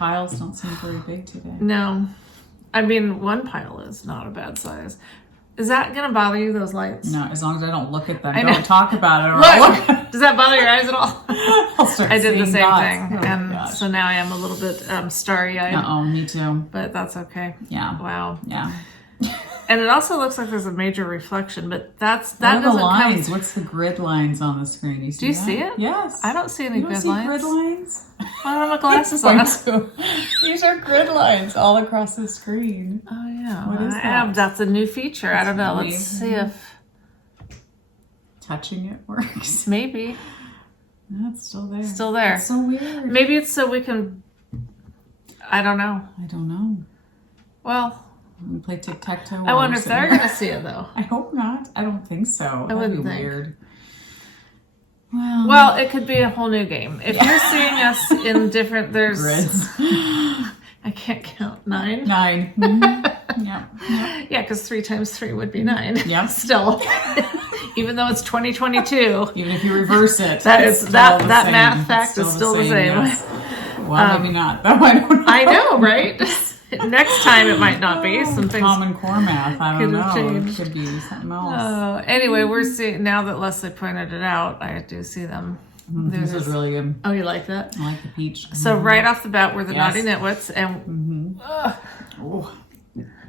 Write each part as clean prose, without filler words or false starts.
piles don't seem very big today. No. I mean, one pile is not a bad size. Is that going to bother you, those lights? No, as long as I don't look at them. Don't talk about it. Or Look! Does that bother your eyes at all? I did the same thing. And so now I am a little bit starry-eyed. Oh, me too. But that's okay. Yeah. Wow. Yeah. And it also looks like there's a major reflection, but that What are doesn't the lines? come... What's the grid lines on the screen? Do you see it? Yes. I don't see any You don't grid see lines. grid lines? I don't have my glasses on. These are grid lines all across the screen. Oh, yeah. What is that? That's a new feature. I don't know. Let's see if... Touching it works. Maybe. No, it's still there. Still there. It's so weird. Maybe it's so we can... I don't know. I don't know. Well... We play tic-tac-toe. I wonder if they're going to see it, though. I hope not. I don't think so. I wouldn't think. Weird. Well, it could be a whole new game. If you're seeing us in different... There's... Grids. I can't count. 9? 9. Mm-hmm. Yeah. Yeah, because 3 times 3 would be 9. Yeah. Still. Even though it's 2022. Even if you reverse it. that math fact is still the same. Yes. Well, maybe not, though. I don't know. I know, right? Next time it might not be. Some things Common Core math. I don't know. changed. It could be something else. Anyway, we're seeing, now that Leslie pointed it out, I do see them. This is really good. Oh, you like that? I like the peach. So right off the bat, we're the Yes. Knotty Knitwits. And,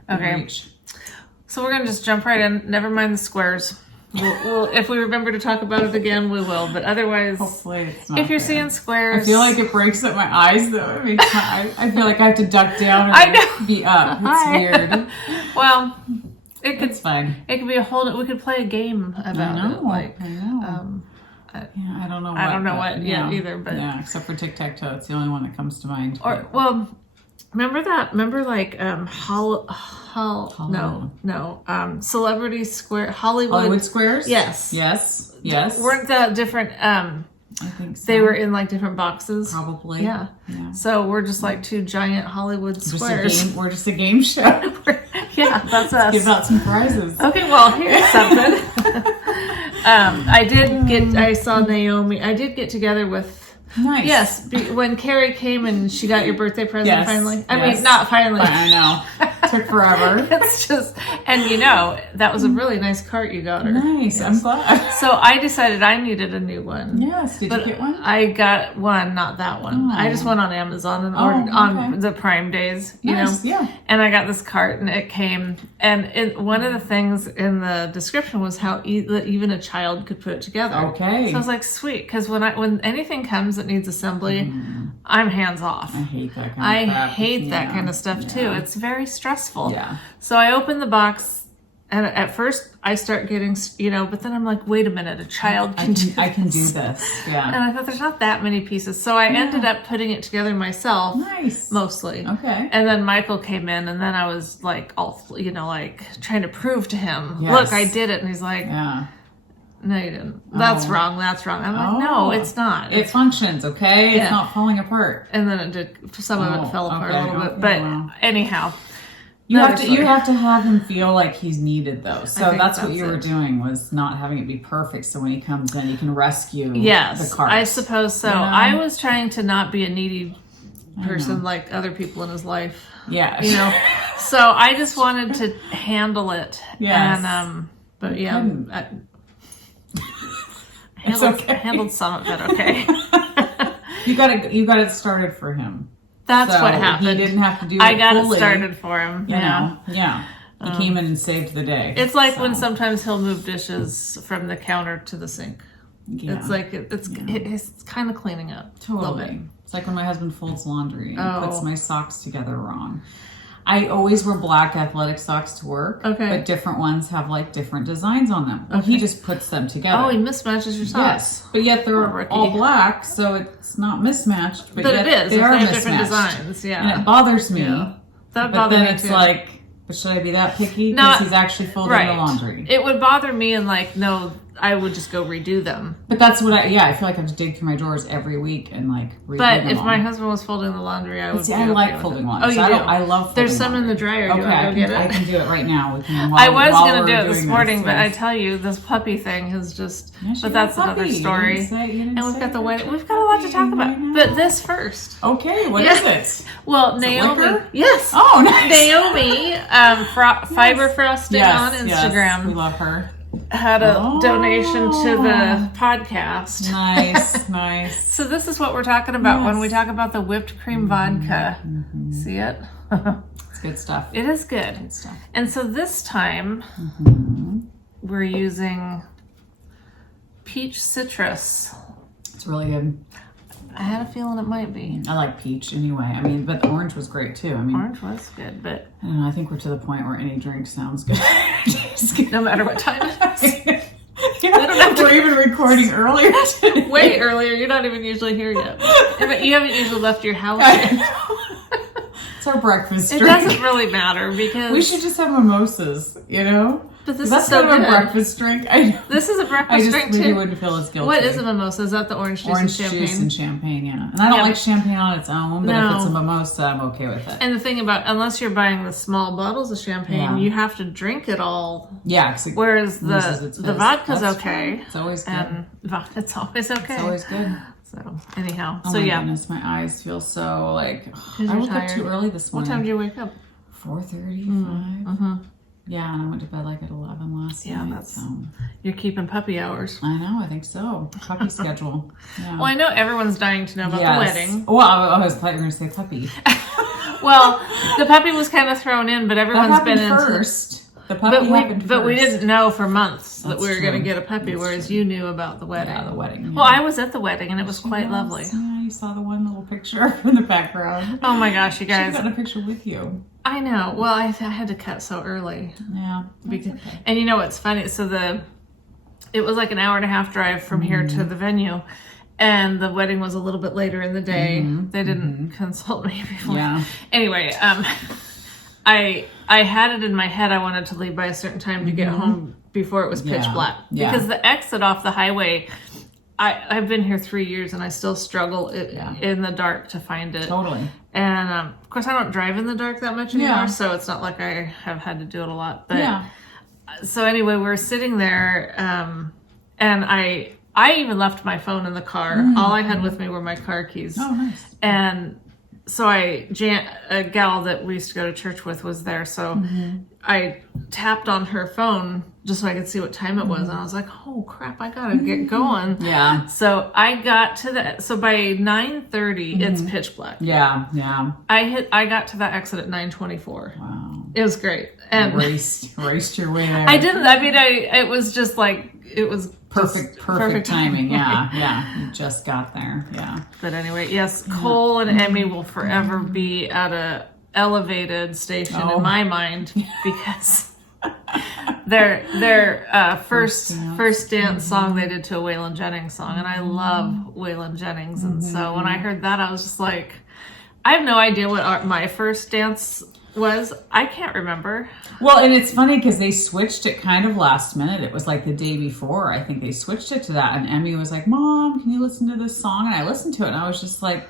okay. Peach. So we're going to just jump right in. Never mind the squares. We'll, if we remember to talk about it again, we will. But otherwise, Hopefully it's not if you're there. seeing squares... I feel like it breaks up my eyes, though. I mean, I feel like I have to duck down I and know. be up. It's weird. Well, it's fine. It could be a whole... We could play a game about it. Like, I know. I don't know what. I don't know what yet either, but... Yeah, except for tic-tac-toe. It's the only one that comes to mind. Or, well... Remember like Celebrity Square, Hollywood Squares? Yes. Weren't that different? I think so. They were in like different boxes. Probably. Yeah. So we're just like 2 giant Hollywood squares. We're just a game show. Yeah, that's us. Give out some prizes. Okay, well, here's something. I saw Naomi. I did get together with... Nice. Yes, when Carrie came and she got your birthday present finally. I mean, not finally. I know. Took forever. It's just, and that was a really nice cart you got her. Nice. Yes. I'm glad. So I decided I needed a new one. Yes. Did you get one? I got one, not that one. I just went on Amazon and ordered on the Prime days, you know. Yeah. And I got this cart and it came, and one of the things in the description was how even a child could put it together. Okay. So I was like, sweet, because when anything comes that needs assembly, I'm hands off. I hate that kind of stuff. hate that kind of stuff too. It's very stressful. Yeah. So I opened the box, and at first I start getting, but then I'm like, wait a minute, a child can do this. I can do this. Yeah. And I thought there's not that many pieces. So I ended up putting it together myself. Nice. Mostly. Okay. And then Michael came in, and then I was like, all, like trying to prove to him, Yes. look, I did it. And he's like, yeah. No, you didn't. That's wrong. That's wrong. I'm like, no, it's not. It functions, okay? It's not falling apart. And then it did. Some of it fell apart a little bit. But anyhow, you have to have him feel like he's needed, though. So that's what you were it. doing, was not having it be perfect. So when he comes in, you can rescue the cart. I suppose so. I was trying to not be a needy person like other people in his life. Yeah. So I just wanted to handle it. Yes. And but yeah. Handled some of it okay. You got it started for him. That's what happened. He didn't have to do it I got fully, it started for him. Yeah. He came in and saved the day. It's like when sometimes he'll move dishes from the counter to the sink. Yeah. It's like it's kind of cleaning up. Totally. A little bit. It's like when my husband folds laundry and puts my socks together wrong. I always wear black athletic socks to work. Okay. But different ones have like different designs on them. Well, he just puts them together. Oh, he mismatches your socks. Yes. But yet they're all black, so it's not mismatched. But yet it is. They are have mismatched. different designs. Yeah. And it bothers me. Yeah. That but bothers then me it's too. like, but should I be that picky? Because he's actually folding the laundry. It would bother me and like, no, I would just go redo them. But that's what I feel like I have to dig through my drawers every week and like redo But them if all. my husband was folding the laundry, I would. See, I like folding laundry. Oh, you do? I love folding There's some laundry. in the dryer. Do you want to go get it? I can do it right now. I was going to do it this morning, but I tell you, this puppy thing has just. But that's another story. And we've got the wedding. We've got a lot to talk about. But this first. Okay, what is it? Well, Naomi. Yes. Oh, nice. Naomi, Fiber Frosting on Instagram. Yes, we love her. Had a donation to the podcast. Nice. So this is what we're talking about when we talk about the whipped cream vodka. See it? It's good stuff. It is good. Good stuff. And so this time we're using peach citrus. It's really good. I had a feeling it might be. I like peach anyway. I mean, but the orange was great too. I mean, orange was good, but I don't know. I think we're to the point where any drink sounds good. No matter what time it is. We're even recording earlier today. Way earlier. You're not even usually here yet. But you haven't usually left your house yet. It's our breakfast drink. It doesn't really matter because we should just have mimosas, you know? But this that's is so kind of good. a breakfast drink. I know. This is a breakfast drink too. I just wouldn't feel as guilty. What is a mimosa? Is that the orange juice and champagne? Orange juice and champagne, yeah. And I don't like champagne on its own, but if it's a mimosa, I'm okay with it. And the thing about, unless you're buying the small bottles of champagne, you have to drink it all. Yeah. Whereas the vodka's okay. Fine. It's always good. And it's always okay. It's always good. So anyhow, oh my goodness, my eyes feel so like I woke up too early this morning. What time did you wake up? 4:35. Yeah, and I went to bed like at 11 last night. Yeah, you're keeping puppy hours. I know, I think so. Puppy schedule. Yeah. Well, I know everyone's dying to know about the wedding. Well, I was probably going to say puppy. Well, the puppy was kind of thrown in, but everyone's been in first. The puppy happened first. But we didn't know for months that we were going to get a puppy, whereas you knew about the wedding. Yeah, the wedding. Yeah. Well, I was at the wedding, and it was quite lovely. Yeah, you saw the one little picture in the background. Oh my gosh, you guys. She got a picture with you. I know. Well, I had to cut so early. Yeah. Because, and you know what's funny? So it was like an hour and a half drive from here to the venue. And the wedding was a little bit later in the day. They didn't consult me before. Yeah. Anyway, I had it in my head I wanted to leave by a certain time to get home before it was pitch black. Yeah. Because the exit off the highway, I've been here 3 years and I still struggle in the dark to find it. Totally. And of course I don't drive in the dark that much anymore, so it's not like I have had to do it a lot. But so anyway, we're sitting there, and I even left my phone in the car. All I had with me were my car keys. Oh, nice. And so a gal that we used to go to church with was there, so I tapped on her phone just so I could see what time it was, and I was like, oh crap, I gotta get going. Yeah. So I got to so by 9:30 it's pitch black. Yeah. I got to that exit at 9:24. Wow. It was great. And raced your way there. I didn't, it was just like, it was perfect timing. Yeah. You just got there. Yeah. But anyway, yes, Cole and Emmy will forever be at a elevated station in my mind because their first dance song they did to a Waylon Jennings song, and I love Waylon Jennings, and so when I heard that I was just like, I have no idea what my first dance was. I can't remember. Well, and it's funny because they switched it kind of last minute. It was like the day before. I think they switched it to that, and Emmy was like, Mom, can you listen to this song? And I listened to it, and I was just like,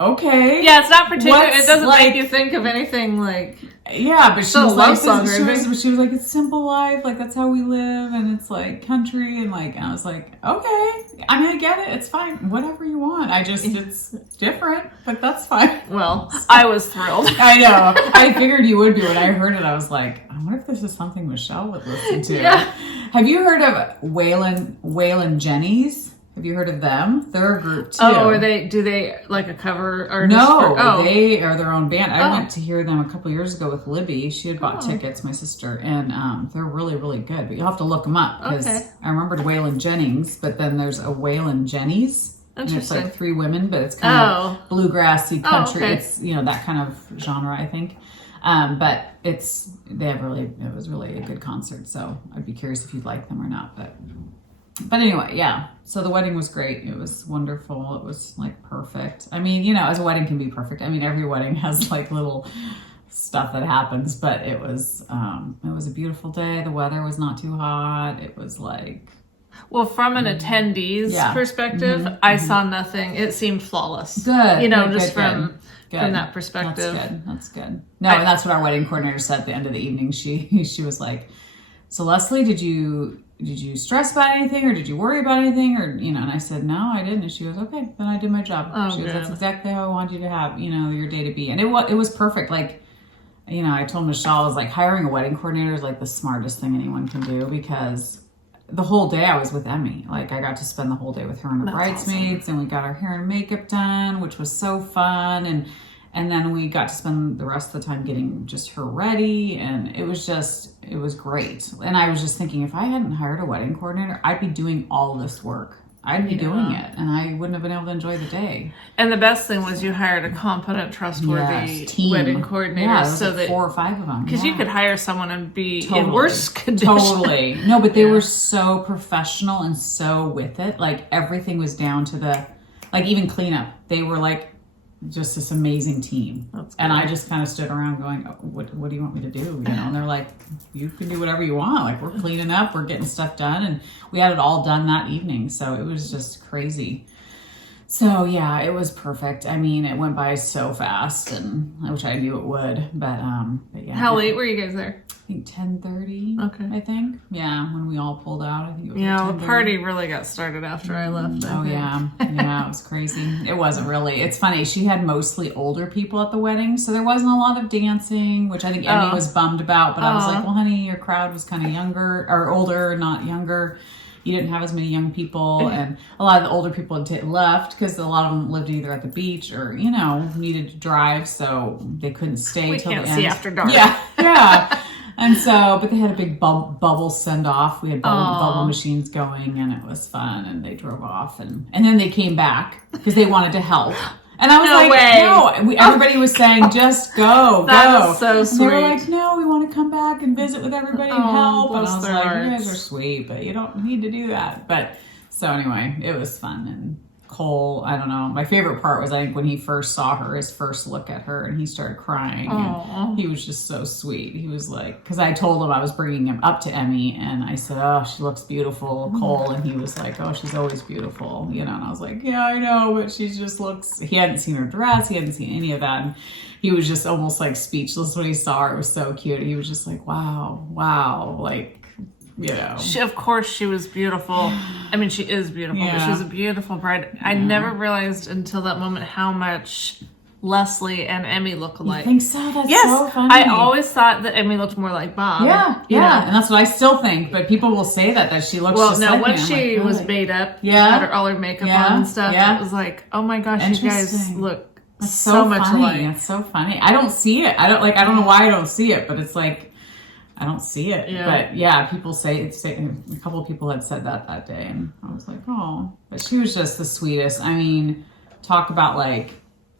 okay. Yeah, it's not particular. It doesn't make you think of anything like. Yeah, but she was she was like, it's simple life, like that's how we live, and it's like country, and like I was like, okay, I mean, I get it, it's fine, whatever you want. It's different, but that's fine. Well, I was thrilled. I know. I figured you would be. When I heard it, I was like, I wonder if this is something Michelle would listen to. Yeah. Have you heard of Waylon Jennings? Have you heard of them? They're a group too. Oh, do they like a cover artist? No, they are their own band. I went to hear them a couple years ago with Libby. She had bought tickets, my sister, and they're really, really good. But you'll have to look them up because I remembered Waylon Jennings, but then there's a Waylon Jennies. Interesting. And it's like three women, but it's kind of bluegrassy country. It's that kind of genre, I think. But it was really a good concert. So I'd be curious if you'd like them or not, But anyway, yeah. So the wedding was great. It was wonderful. It was like perfect. I mean, as a wedding can be perfect. I mean, every wedding has like little stuff that happens, but it was a beautiful day. The weather was not too hot. It was like, well, from an attendee's perspective, I saw nothing. It seemed flawless. Good. You know, good, just good, from that perspective. That's good. No, and that's what our wedding coordinator said at the end of the evening. She was like, so Leslie, did you stress about anything, or did you worry about anything, or, you know? And I said, no, I didn't. And she goes, okay, then I did my job. She goes, that's exactly how I wanted you to have, you know, your day to be. And it was perfect. Like, you know, I told Michelle, I was like, hiring a wedding coordinator is like the smartest thing anyone can do, because the whole day I was with Emmy. Like, I got to spend the whole day with her and her bridesmaids, awesome. And we got our hair and makeup done, which was so fun. And then we got to spend the rest of the time getting just her ready. And it was great. And I was just thinking, if I hadn't hired a wedding coordinator, I'd be doing all this work. I'd be doing it, and I wouldn't have been able to enjoy the day. And the best thing was you hired a competent, trustworthy wedding coordinator. Yeah, so that 4 or 5 of them. Because you could hire someone and be in worse condition. Totally. No, but they were so professional and so with it. Like, everything was down to the, like, even cleanup. They were like just this amazing team. And I just kind of stood around going, oh, what do you want me to do? You know, and they're like, you can do whatever you want. Like, we're cleaning up, we're getting stuff done. And we had it all done that evening. So it was just crazy. So yeah, it was perfect. I mean, it went by so fast, and which I knew it would, but yeah. How late were you guys there? I think 10:30. Okay. I think. Yeah, when we all pulled out, I think it was. Yeah, the party really got started after I left. Yeah, it was crazy. It wasn't really. It's funny. She had mostly older people at the wedding, so there wasn't a lot of dancing, which I think Emmy was bummed about. But I was like, well, honey, your crowd was kind of younger or older, not younger. You didn't have as many young people, and a lot of the older people had left because a lot of them lived either at the beach or, you know, needed to drive, so they couldn't stay till the end. We can't see after dark. Yeah. And so, but they had a big bubble send off. We had bubble machines going, and it was fun. And they drove off, and then they came back because they wanted to help. And I was no. Everybody was saying, just go. That so sweet. And they were like, no, we want to come back and visit with everybody and help. And I was like, you guys are sweet, but you don't need to do that. But so anyway, it was fun. And Cole, I don't know. My favorite part was, I think, when he first saw her, his first look at her, and he started crying. And he was just so sweet. He was like, because I told him I was bringing him up to Emmy, and I said, oh, she looks beautiful, Cole. And he was like, oh, she's always beautiful, you know. And I was like, yeah, I know, but she just looks. He hadn't seen her dress, he hadn't seen any of that, and he was just almost like speechless when he saw her. It was so cute. He was just like, wow, like. You know. Of course she was beautiful. I mean, she is beautiful, but she was a beautiful bride. I never realized until that moment how much Leslie and Emmy look alike. You think so? That's so funny. I always thought that Emmy looked more like Bob. Yeah. And that's what I still think, but people will say that she looks just like him. Well, when she was made up, had all her makeup on and stuff, it was like, oh my gosh, you guys look so much alike. It's so funny. I don't see it. I don't know why I don't see it, but it's like, I don't see it. But people say, a couple of people had said that day, and I was like, oh. But she was just the sweetest. I mean, talk about like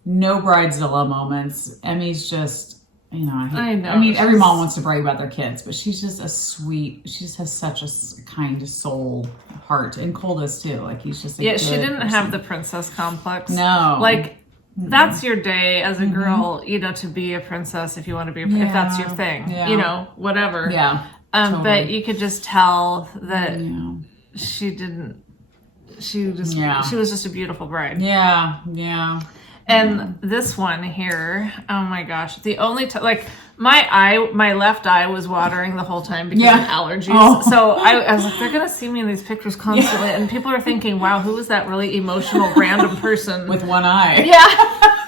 no bridezilla moments. Emmy's just, you know, I mean, every mom wants to brag about their kids, but she's just a sweet, she just has such a kind soul, heart, and Cole does too. Like, he's just a good she didn't person. have the princess complex. No. Like, that's your day as a girl, you know, to be a princess if you want to be, if that's your thing, you know, whatever. Totally. But you could just tell that she was just a beautiful bride. And this one here, oh my gosh, the only time, like, my left eye was watering the whole time because of allergies. So I was like, they're going to see me in these pictures constantly. And people are thinking, wow, who is that really emotional random person? With one eye.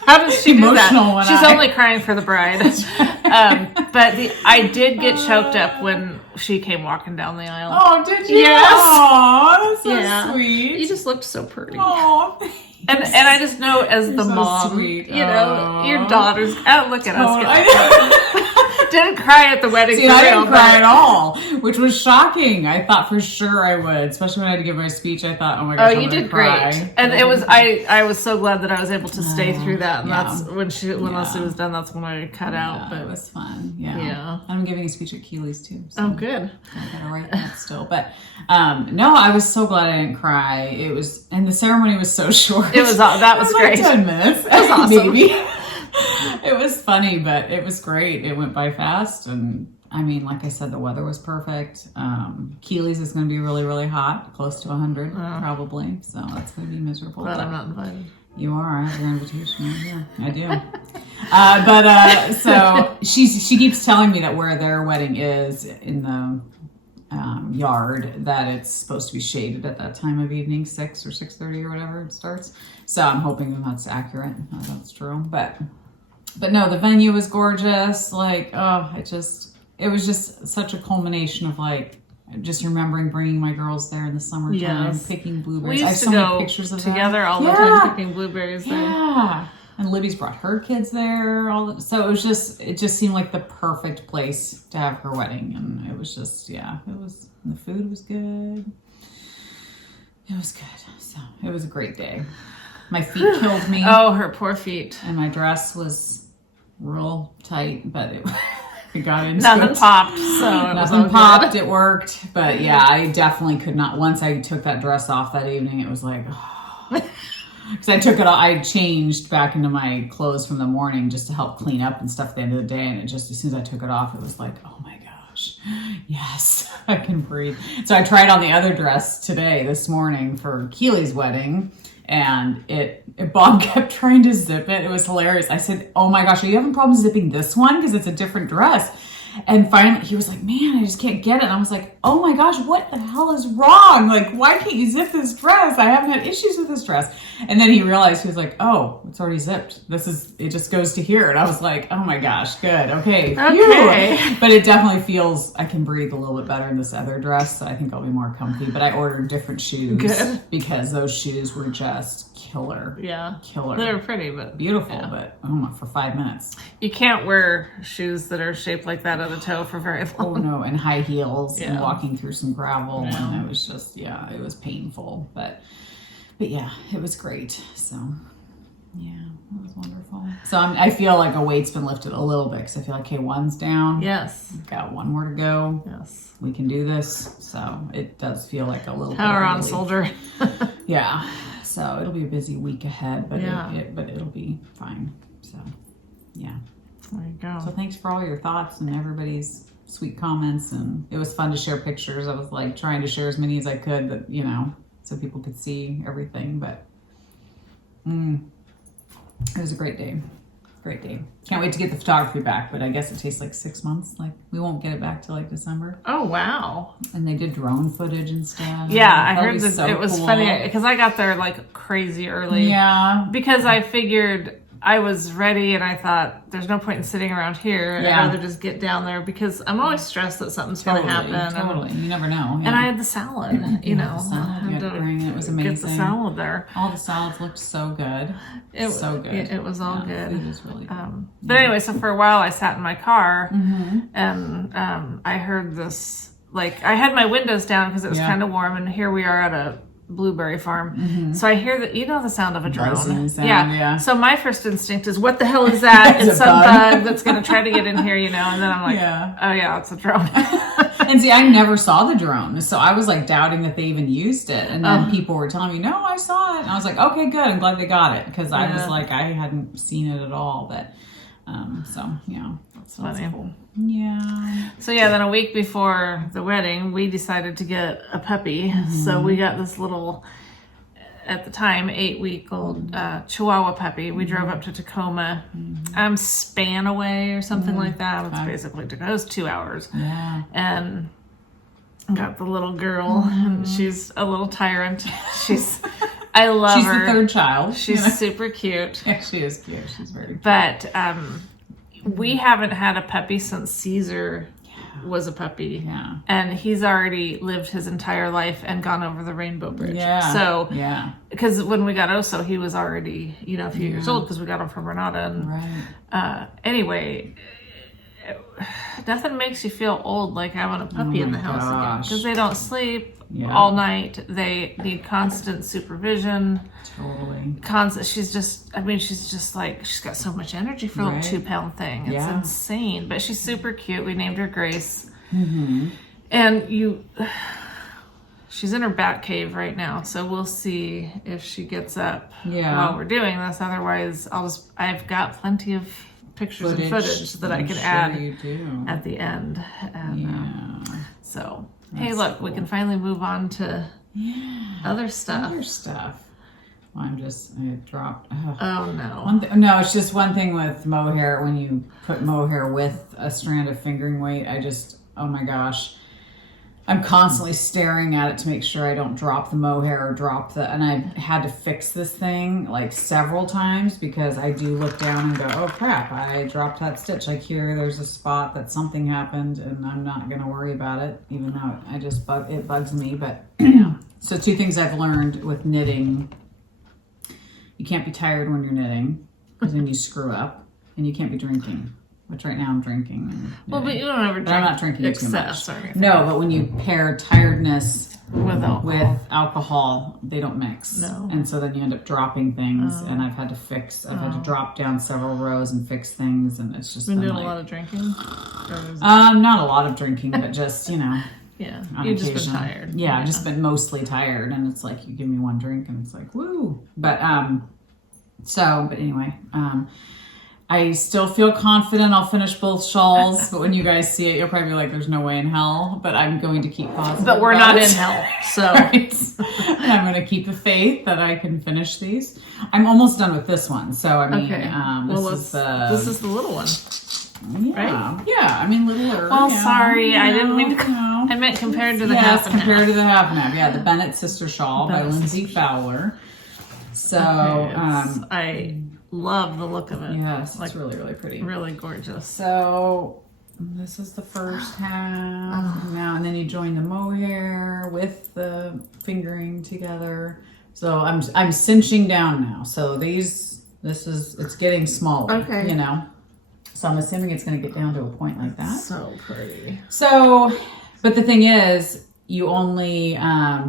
How does she do that? One She's eye. only crying for the bride. But I did get choked up when she came walking down the aisle. Oh, did you? Yes. Oh, that's so sweet. You just looked so pretty. Oh, and I just know as the mom, sweet. You know, your daughters, look at us. Didn't cry at the wedding. See, I didn't cry at all, which was shocking. I thought for sure I would, especially when I had to give my speech. I thought, oh my gosh, you did great. And it was, I was so glad that I was able to stay through that. And that's when Leslie was done. That's when I cut out. But it was fun. I'm giving a speech at Keeley's too. So good. I gotta write that still. But no, I was so glad I didn't cry. And the ceremony was so short. That was great. Like 10 minutes. That was awesome. Maybe. It was funny, but it was great. It went by fast. And I mean, like I said, the weather was perfect. Keely's is going to be really, really hot, close to 100 probably. So that's going to be miserable. But I'm not invited. You are. I have your invitation right here. I do. So she keeps telling me that where their wedding is in the yard, that it's supposed to be shaded at that time of evening, 6 or 6:30 or whatever it starts. So I'm hoping that's accurate. That's true. But no, the venue was gorgeous. Like, it was just such a culmination of like just remembering bringing my girls there in the summertime, picking blueberries. We used to go pictures of together all the time picking blueberries there. Yeah. And Libby's brought her kids there. So it just seemed like the perfect place to have her wedding. And it was just, the food was good. It was good. So it was a great day. My feet killed me. Oh, her poor feet. And my dress was real tight, but it got into Nothing it. Popped, so Nothing popped. It worked. But yeah, I definitely could not. Once I took that dress off that evening, it was like, because I took it off, I changed back into my clothes from the morning just to help clean up and stuff at the end of the day. And it just, as soon as I took it off, it was like, oh my gosh, yes, I can breathe. So I tried on the other dress this morning for Keely's wedding. And Bob kept trying to zip it. It was hilarious. I said, oh my gosh, are you having problems zipping this one? Because it's a different dress. And finally, he was like, man, I just can't get it. And I was like, oh my gosh, what the hell is wrong? Like, why can't you zip this dress? I haven't had issues with this dress. And then he realized, he was like, oh, it's already zipped. It just goes to here. And I was like, oh my gosh, good. Okay. But it definitely feels, I can breathe a little bit better in this other dress. So I think I'll be more comfy. But I ordered different shoes because those shoes were just killer. Yeah. Killer. They were pretty, but beautiful, but for 5 minutes. You can't wear shoes that are shaped like that on the toe for very long. Oh no, and high heels and walking through some gravel, and it was just it was painful, but yeah, it was great. So yeah, it was wonderful. So I feel like a weight's been lifted a little bit because I feel like, okay, one's down. Yes. We've got one more to go. Yes. We can do this. So it does feel like a little power on, soldier. Yeah. So it'll be a busy week ahead, but it'll be fine. So yeah. There you go. So thanks for all your thoughts and everybody's sweet comments, and it was fun to share pictures. I was like trying to share as many as I could, that so people could see everything. But it was a great day. Great day. Can't wait to get the photography back, but I guess it takes like 6 months. Like we won't get it back till like December. Oh wow! And they did drone footage and stuff. Yeah, I heard this. So it was cool. Funny because I got there like crazy early. Yeah. Because I figured I was ready, and I thought there's no point in sitting around here. I'd rather just get down there because I'm always stressed that something's going to happen. Totally, you never know. And I had the salad. It was amazing. Get the salad there. All the salads looked so good. So good. It was all good. It was really good. But anyway, so for a while I sat in my car, and I heard this. Like I had my windows down because it was kind of warm, and here we are at a blueberry farm. So I hear that, the sound of a drone. Sound, yeah. So my first instinct is, what the hell is that? It's some bug that's going to try to get in here, And then I'm like, oh yeah, it's a drone. And see, I never saw the drone. So I was like doubting that they even used it. And then people were telling me, no, I saw it. And I was like, okay, good. I'm glad they got it. Because I was like, I hadn't seen it at all. But that's funny. Cool. Yeah. So then a week before the wedding, we decided to get a puppy. So we got this little, at the time, 8-week-old Chihuahua puppy. We drove up to Tacoma, Spanaway or something like that. It's basically Tacoma. It was 2 hours. Yeah. And got the little girl, and she's a little tyrant. I love her. She's the third child. She's super cute. Yeah, she is cute. She's very cute. But we haven't had a puppy since Caesar was a puppy. Yeah. And he's already lived his entire life and gone over the Rainbow Bridge. Yeah. So, because when we got Oso, he was already, a few years old because we got him from Renata. And, anyway, nothing makes you feel old like having a puppy in the house again. Because they don't sleep all night. They need constant supervision. Totally. She's just like, she's got so much energy for a little 2-pound thing. It's insane. But she's super cute. We named her Grace. And she's in her bat cave right now, so we'll see if she gets up while we're doing this. Otherwise, I've got plenty of pictures and footage that I can add at the end. And, so, hey, look, we can finally move on to other stuff. Well, I dropped. Oh no. No, it's just one thing with mohair. When you put mohair with a strand of fingering weight, oh my gosh. I'm constantly staring at it to make sure I don't drop the mohair or and I had to fix this thing like several times because I do look down and go, oh crap, I dropped that stitch. Like here, there's a spot that something happened and I'm not going to worry about it, even though it bugs me. But so 2 things I've learned with knitting. You can't be tired when you're knitting because then you screw up, and you can't be drinking. Which right now I'm drinking. Well, but you don't ever drink. I'm not drinking excess too much. No, but when you pair tiredness with alcohol, they don't mix. No. And so then you end up dropping things, and I've had to drop down several rows and fix things, and it's just been doing a lot of drinking? Not a lot of drinking, but just, Yeah, you've just been tired. Yeah, I've just been mostly tired, and it's like you give me one drink, and it's like, woo. But, but anyway, I still feel confident I'll finish both shawls, but when you guys see it, you'll probably be like, there's no way in hell, but I'm going to keep positive. But we're not in hell, so. Right? And I'm going to keep the faith that I can finish these. I'm almost done with this one, so I mean, this is the little one. Yeah, right? Yeah, I mean, littler. Well, sorry, I didn't mean to. I meant compared to the half and half. compared to the half and half. Yeah, the Bennett Sister Shawl by Lindsay Fowler. So, I love the look of it. Yes, it's really, really pretty. Really gorgeous. So, this is the first half. Now, and then you join the mohair with the fingering together. So, I'm cinching down now. So, it's getting smaller. Okay. So I'm assuming it's going to get down to a point like that. So pretty. So, but the thing is, you only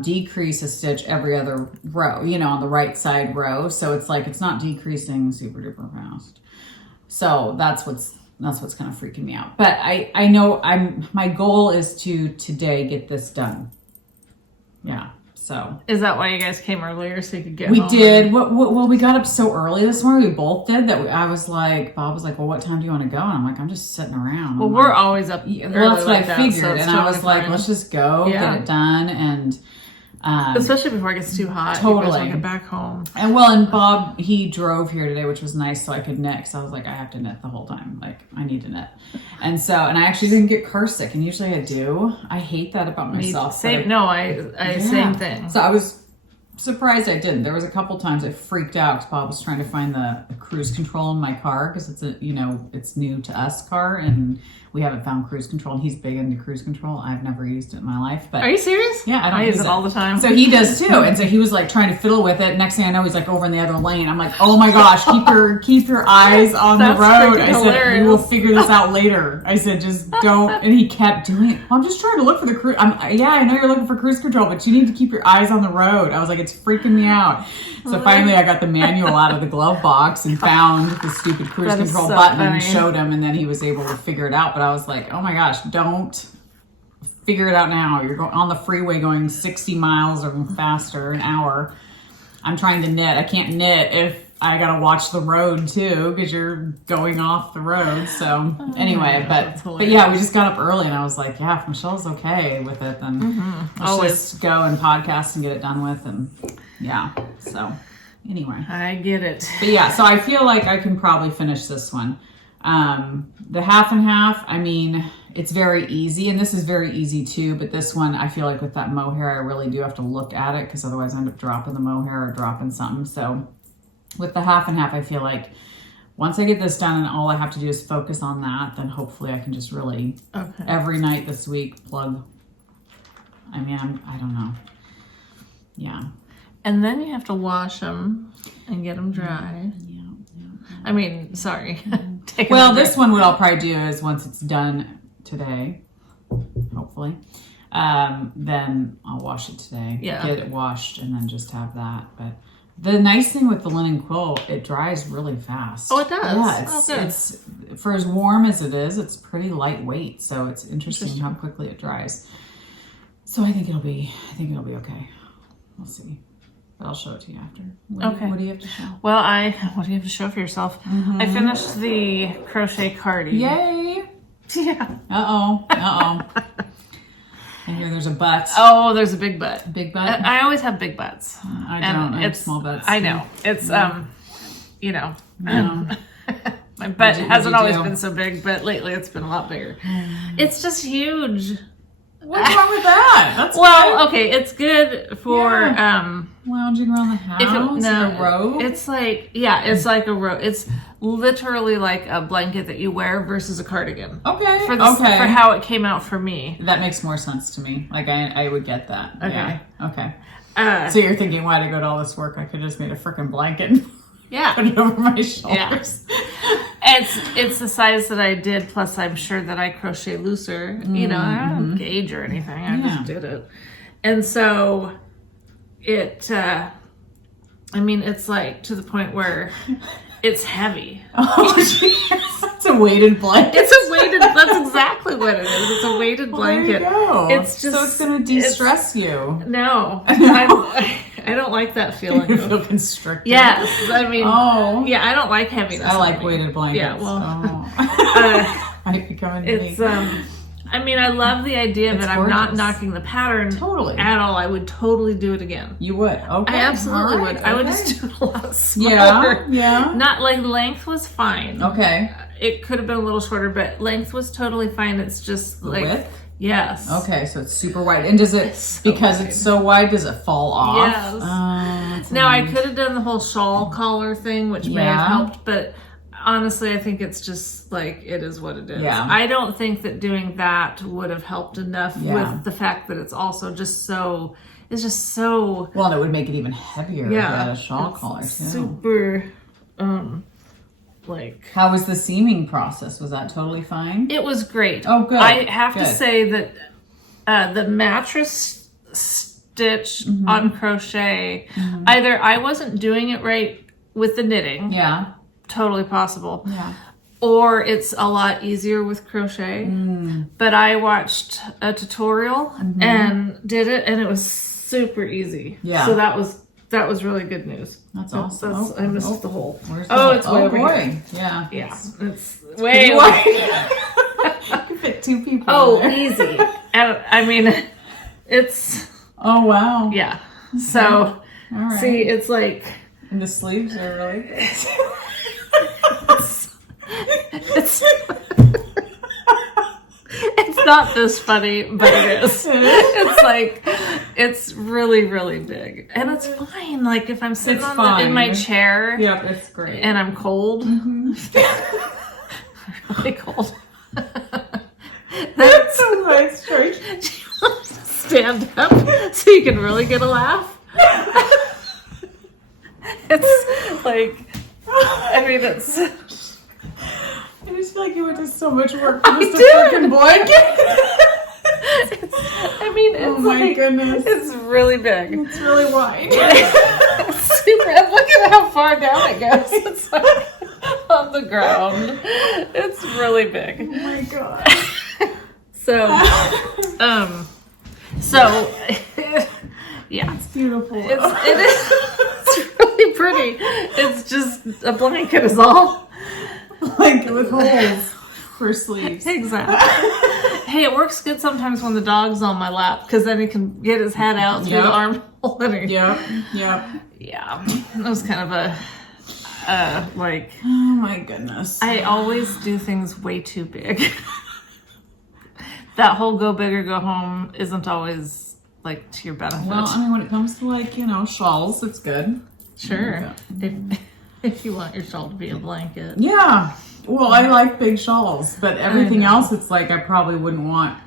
decrease a stitch every other row, on the right side row. So it's like, it's not decreasing super duper fast. So that's what's kind of freaking me out. But I know my goal is to today get this done. Yeah. So is that why you guys came earlier so you could get home? We did. Well, we got up so early this morning. We both did that. I was like, Bob was like, well, what time do you want to go? And I'm like, I'm just sitting around. Well, we're always up. Well, that's what I figured. And I was like, let's just go get it done. And especially before it gets too hot. Totally. You guys want to get back home. And Bob, he drove here today, which was nice, so I could knit. Because I was like, I have to knit the whole time. Like, I need to knit. And I actually didn't get car sick, and usually I do. I hate that about myself. Same thing. So I was surprised I didn't. There was a couple times I freaked out because Bob was trying to find the cruise control in my car because it's it's new to us car, and we haven't found cruise control, and he's big into cruise control. I've never used it in my life. But are you serious? Yeah, I use it all the time. So he does too. And so he was like trying to fiddle with it. Next thing I know, he's like over in the other lane. I'm like, oh my gosh, keep your eyes on the road. I said, we will figure this out later. I said, just don't. And he kept doing it. Well, I'm just trying to look for the cruise. I know you're looking for cruise control, but you need to keep your eyes on the road. I was like, it's freaking me out. So finally I got the manual out of the glove box and found the stupid cruise control button and showed him, and then he was able to figure it out. But I was like, oh my gosh, don't figure it out now. You're on the freeway going 60 miles or faster an hour. I'm trying to knit. I can't knit if I gotta watch the road too because you're going off the road. So anyway, but yeah, we just got up early and I was like, yeah, if Michelle's okay with it, then let's just go and podcast and get it done with. And yeah, so anyway. I get it. But yeah, so I feel like I can probably finish this one. The half and half, I mean, it's very easy, and this is very easy too, but this one, I feel like with that mohair, I really do have to look at it because otherwise I end up dropping the mohair or dropping something. So with the half and half, I feel like once I get this done and all I have to do is focus on that, then hopefully I can just really, every night this week, plug. I mean, I don't know. Yeah. And then you have to wash them and get them dry. Yeah. I mean, sorry. Well, this one, what I'll probably do is once it's done today, hopefully, then I'll wash it today. Yeah. Get it washed and then just have that. But the nice thing with the linen quilt, it dries really fast. Oh, it does? Yeah, it's for as warm as it is, it's pretty lightweight. So it's interesting how quickly it dries. So I think it'll be okay. We'll see. But I'll show it to you after. What do you have to show? Well, what do you have to show for yourself? I finished the crochet cardie. Yay! Yeah. Uh-oh. I hear there's a butt. Oh, there's a big butt. Big butt? I always have big butts. I don't. I have small butts. I know. It's, you know. My butt hasn't always been so big, but lately it's been a lot bigger. It's just huge. What's wrong with that? That's well, good. Okay, it's good for lounging around the house. A robe. It's like it's like a robe. It's literally like a blanket that you wear versus a cardigan. Okay. For how it came out for me. That makes more sense to me. Like I would get that. Okay. Yeah. Okay. So you're thinking, why'd I go to all this work? I could just made a freaking blanket. Yeah. Put it over my shoulders. Yeah. It's the size that I did, plus I'm sure that I crochet looser. You know, I don't gauge or anything. I just did it. And so it, it's like to the point where it's heavy. Oh, it's a weighted blanket. That's exactly what it is. It's a weighted blanket. There you go. It's just, so it's going to de-stress you. No. I don't like that feeling. You feel constricted. Yes. I don't like heaviness. I like weighted blankets. Yeah, well. Might be coming to me. I love the idea of it. I'm not knocking the pattern at all. I would totally do it again. You would? Okay. I absolutely would. I would just do it a lot smaller. Yeah. Not like length was fine. Okay. It could have been a little shorter, but length was totally fine. It's just like... Width? Yes. Okay, so it's super wide. And does it, it's so wide, does it fall off? Yes. Now, I could have done the whole shawl collar thing, which may have helped, but honestly, I think it's just like, it is what it is. Yeah. I don't think that doing that would have helped enough with the fact that it's also just so, it's just so... Well, and it would make it even heavier if you had a shawl collar, too. Super, How was the seaming process? Was that totally fine? It was great. Oh, good. I have to say that the mattress stitch on crochet, either I wasn't doing it right with the knitting. Yeah. Totally possible. Yeah. Or it's a lot easier with crochet. But I watched a tutorial and did it, and it was super easy. Yeah. So that was really good news. That's awesome. I missed the hole. It's way over here. Yeah. Yeah. It's way over here. You could fit two people. Oh, easy. And it's... Oh, wow. Yeah. So, see, it's like... And the sleeves are really... It's not this funny, but it is. It's like, it's really, really big. And it's fine. Like, if I'm sitting in my chair. Yep, it's great. And I'm cold. Really cold. That's so nice, George. Stand up so you can really get a laugh. It's like, it's... I just feel like you went to so much work for just a freaking blanket. It's my goodness. It's really big. It's really wide. It's super. And look at how far down it goes. It's like on the ground. It's really big. Oh my god. Yeah. It's beautiful. It is. It's really pretty. It's just a blanket is all. Blanket with holes for sleeves. Exactly. Hey, it works good sometimes when the dog's on my lap, because then he can get his head out through the armhole. Yep. Yeah. It was kind of a, oh my goodness. I always do things way too big. That whole go big or go home isn't always, like, to your benefit. Well, when it comes to, like, shawls, it's good. Sure. If you want your shawl to be a blanket. Yeah. Well, I like big shawls, but everything else, it's like I probably wouldn't want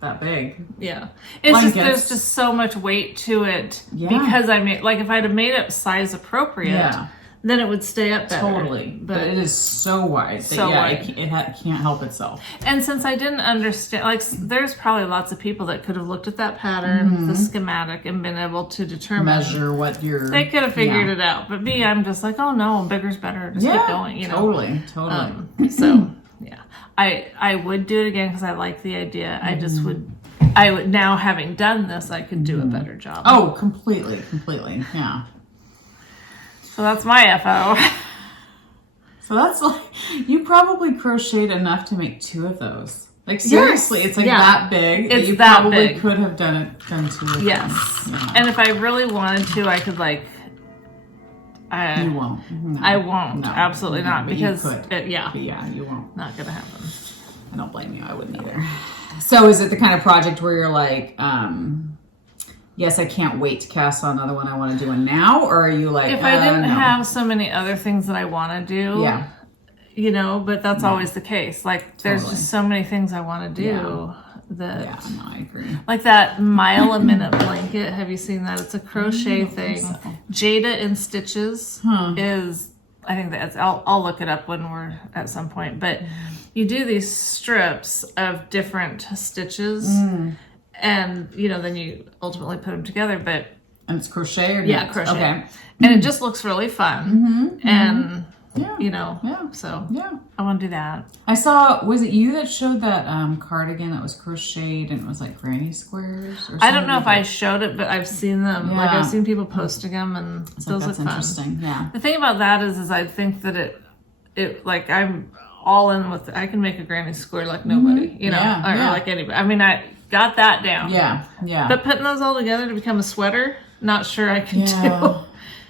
that big. Yeah. It's just, there's just so much weight to it because I made, like, if I'd have made it size appropriate, then it would stay up better. Totally. But it is so wide. Wide. It can't help itself. And since I didn't understand, like, there's probably lots of people that could have looked at that pattern, the schematic, and been able to determine. Measure what you're... They could have figured it out. But me, I'm just like, oh no, bigger's better. Just keep going, Totally. So, yeah. I would do it again because I like the idea. I just would I would now, having done this, I could do a better job. Oh, completely, yeah. So that's my FO. So that's like, you probably crocheted enough to make 2 of those. Like seriously, it's like that big. It's you that probably big. could have done 2 of them. Yes. Yeah. And if I really wanted to, I could like. You won't. No. I won't. No. Absolutely No, not. but Because you could. But yeah, you won't. not gonna happen. I don't blame you. I wouldn't either. So is it the kind of project where you're like, yes, I can't wait to cast on another one. I want to do one now, or are you like, if I didn't have so many other things that I want to do, you know, but that's always the case. Like, there's just so many things I want to do that. Yeah, no, I agree. Like that mile a minute blanket. Have you seen that? It's a crochet thing. So. Jada in Stitches is. I think that's. I'll look it up when we're at some point. But you do these strips of different stitches, and you know, then you ultimately put them together. But And it's crochet or yeah, knit? crochet. Okay. And it just looks really fun. And you know, so I want to do that. I saw, was it you that showed that cardigan that was crocheted and it was like granny squares? Or something? I don't know if I showed it, but I've seen them. Yeah. Like I've seen people posting them, and It's those like, that's look fun. interesting. Yeah. The thing about that is I think that it like I'm all in with. I can make a granny square like nobody, you know, or like anybody. I mean, I got that down. Yeah. But putting those all together to become a sweater, not sure I can do.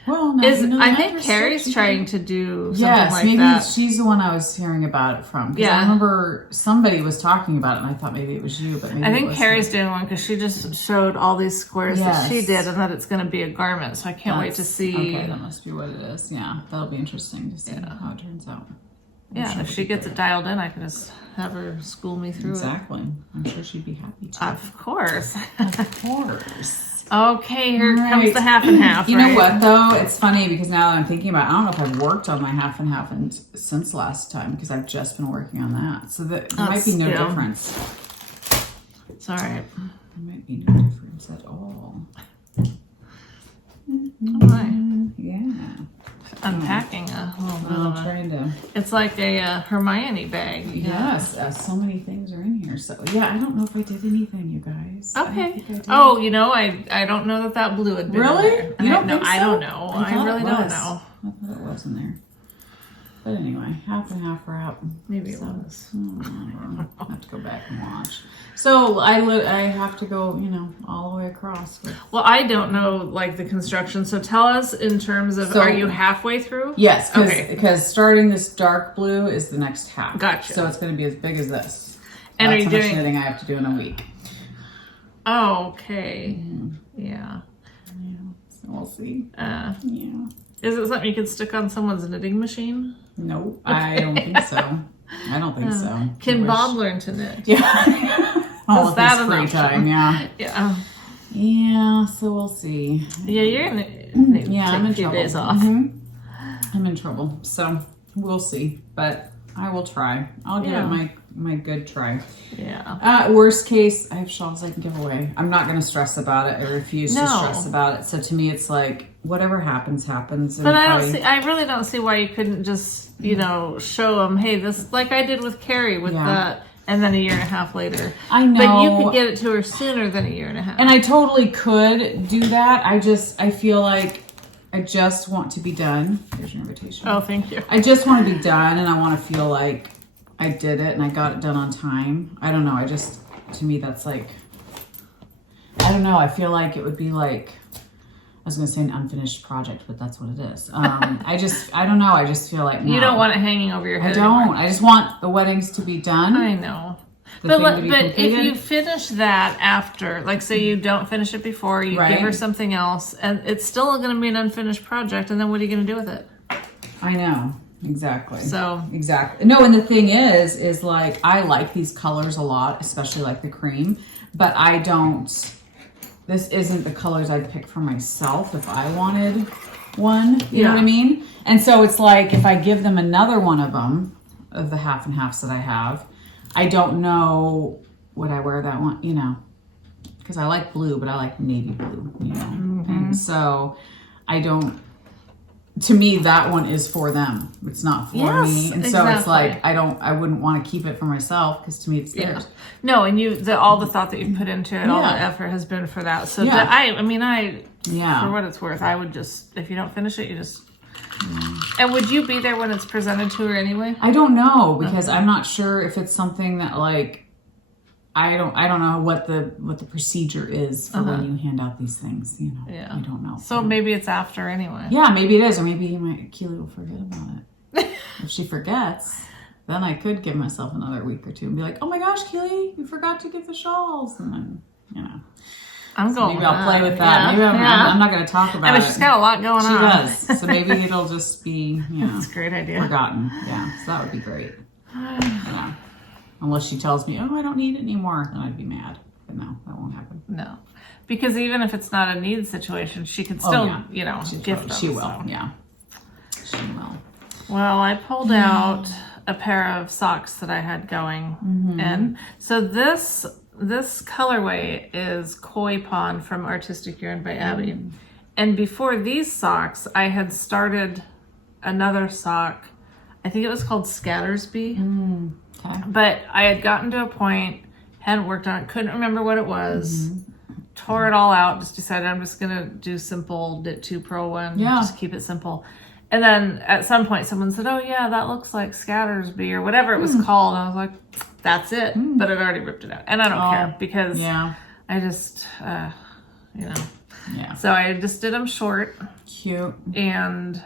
Well, no, I think Carrie's trying to do something like maybe that. she's the one I was hearing about it from. Yeah, I remember somebody was talking about it, and I thought maybe it was you, but maybe I think it was Carrie's doing one because she just showed all these squares that she did, and that it's going to be a garment. So I can't wait to see. Okay, that must be what it is. Yeah, that'll be interesting to see how it turns out. If she gets it dialed in, I can just have her school me through it. Exactly. I'm sure she'd be happy to. Of course. Of course. Okay, here comes the half and half. You know what though? It's funny because now that I'm thinking about it, I don't know if I've worked on my half and half since last time because I've just been working on that. So there might be no difference. It's all right. There might be no difference at all. All right. Yeah. Unpacking a little bit of Trying to. It's like a Hermione bag. Yes, so many things are in here. So yeah, I don't know if I did anything, you guys. Okay. Oh, you know, I don't know that blue had been really? in there. You don't think so? I don't know. I really don't I know. thought it was in there. But anyway, half and half wrap. Maybe it was. I have to go back and watch. So I have to go, you know, all the way across. Well, I don't know like the construction. So tell us in terms of, are you halfway through? Yes, because starting this dark blue is the next half. Gotcha. So it's going to be as big as this. And that's are you how much doing knitting I have to do in a week. Oh, okay. Yeah. So we'll see. Yeah. Is it something you can stick on someone's knitting machine? Nope, I don't think so. I don't think so. Can Bob learn to knit? Yeah. All of his free time, Yeah. Yeah, so we'll see. Yeah, you're in it. Yeah, I'm in a few trouble. days off. I'm in trouble. So we'll see. But I will try. I'll give it my good try. Yeah. Worst case, I have shawls I can give away. I'm not going to stress about it. I refuse to stress about it. So to me, it's like whatever happens, happens. But I really don't see why you couldn't just, you know, show them, hey, this, like I did with Carrie with that. And then a year and a half later. I know. But you could get it to her sooner than a year and a half. And I totally could do that. I feel like I just want to be done. Here's your invitation. Oh, thank you. I just want to be done and I want to feel like I did it and I got it done on time. I don't know. To me, that's like, I don't know. I feel like it would be like, I was going to say an unfinished project, but that's what it is. I don't know. I just feel like you don't want it hanging over your head. I don't. Anymore. I just want the weddings to be done. I know. But if you finish that after, like say you don't finish it before, you give her something else, and it's still going to be an unfinished project, and then what are you going to do with it? I know. Exactly. So. Exactly. No, and the thing is like, I like these colors a lot, especially like the cream, but I don't, this isn't the colors I'd pick for myself if I wanted one, you know what I mean? And so it's like, if I give them another one of them, of the half and halves that I have, I don't know, would I wear that one, you know, because I like blue, but I like navy blue, you know? And so I don't, to me, that one is for them. It's not for me. And so it's like, I wouldn't want to keep it for myself because to me it's theirs. No, and all the thought that you put into it, all the effort has been for that. So for what it's worth, I would just, if you don't finish it, you just... And would you be there when it's presented to her anyway? I don't know, because I'm not sure if it's something that like, I don't know what the procedure is for when you hand out these things, you know. Yeah. I don't know. So maybe it's after anyway. Yeah, maybe it is, or maybe Keely will forget about it. If she forgets, then I could give myself another week or two and be like, oh my gosh, Keely, you forgot to give the shawls. And then, you know. Maybe I'll play with that. Maybe I'm not going to talk about it. She's got a lot going on. She does. So maybe it'll just be, That's a great idea. Forgotten. Yeah, so that would be great. Yeah. Unless she tells me, oh, I don't need it anymore, then I'd be mad. But no, that won't happen. No. Because even if it's not a need situation, she can still, gift them. She will, yeah. She will. Well, I pulled out a pair of socks that I had going. And so this colorway is Koi Pond from Artistic Yarn by Abby. And before these socks, I had started another sock. I think it was called Scattersby. Okay. But I had gotten to a point, hadn't worked on it, couldn't remember what it was, tore it all out, just decided I'm just going to do simple knit 2 purl 1, just keep it simple. And then at some point someone said, oh yeah, that looks like Scattersby or whatever it was called. And I was like, that's it. But I'd already ripped it out. And I don't care because I just, So I just did them short. Cute. And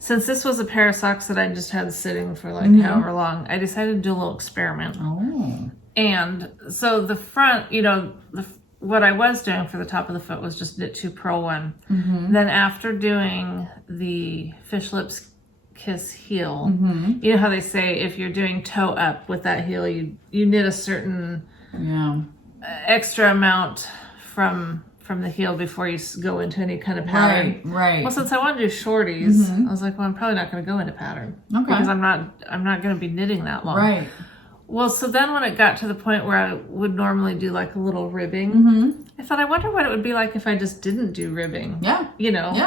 since this was a pair of socks that I just had sitting for like however long, I decided to do a little experiment. Oh. And so the front, what I was doing for the top of the foot was just knit 2 purl 1. Then after doing the fish lips kiss heel, you know how they say if you're doing toe up with that heel, you knit a certain extra amount from the heel before you go into any kind of pattern. Right. Well, since I want to do shorties, I was like, well, I'm probably not going to go into pattern because I'm not going to be knitting that long. Right. Well, so then when it got to the point where I would normally do like a little ribbing, I thought, I wonder what it would be like if I just didn't do ribbing. Yeah.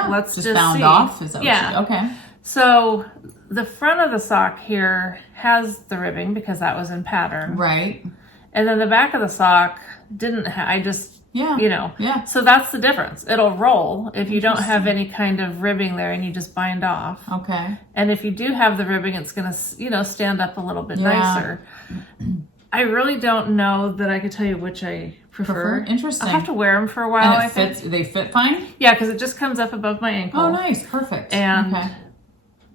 Let's just bound see. off. Is that what okay. So the front of the sock here has the ribbing because that was in pattern. Right. And then the back of the sock didn't have, So that's the difference. It'll roll if you don't have any kind of ribbing there and you just bind off. Okay. And if you do have the ribbing, it's going to, stand up a little bit nicer. I really don't know that I could tell you which I prefer. Interesting. I'll have to wear them for a while, I think. They fit fine? Yeah, because it just comes up above my ankle. Oh, nice. Perfect. And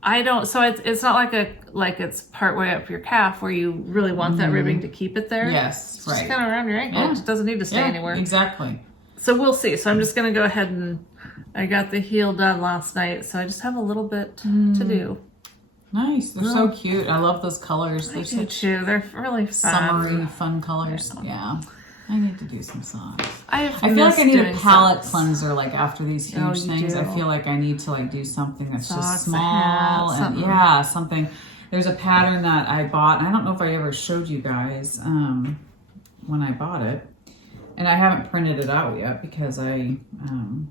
I don't, so it's not like it's part way up your calf where you really want that ribbing to keep it there. Yes, it's just kind of around your ankle. Yeah. It just doesn't need to stay anywhere. Exactly. So we'll see. So I'm just going to go ahead and I got the heel done last night. So I just have a little bit to do. Nice. They're so cute. I love those colors. They're such They're really fun. Summery, fun colors. Yeah. I need to do some socks. I feel like I need a palette cleanser like after these huge things. I feel like I need to like do something that's just small and something. There's a pattern that I bought. I don't know if I ever showed you guys when I bought it. And I haven't printed it out yet because I'm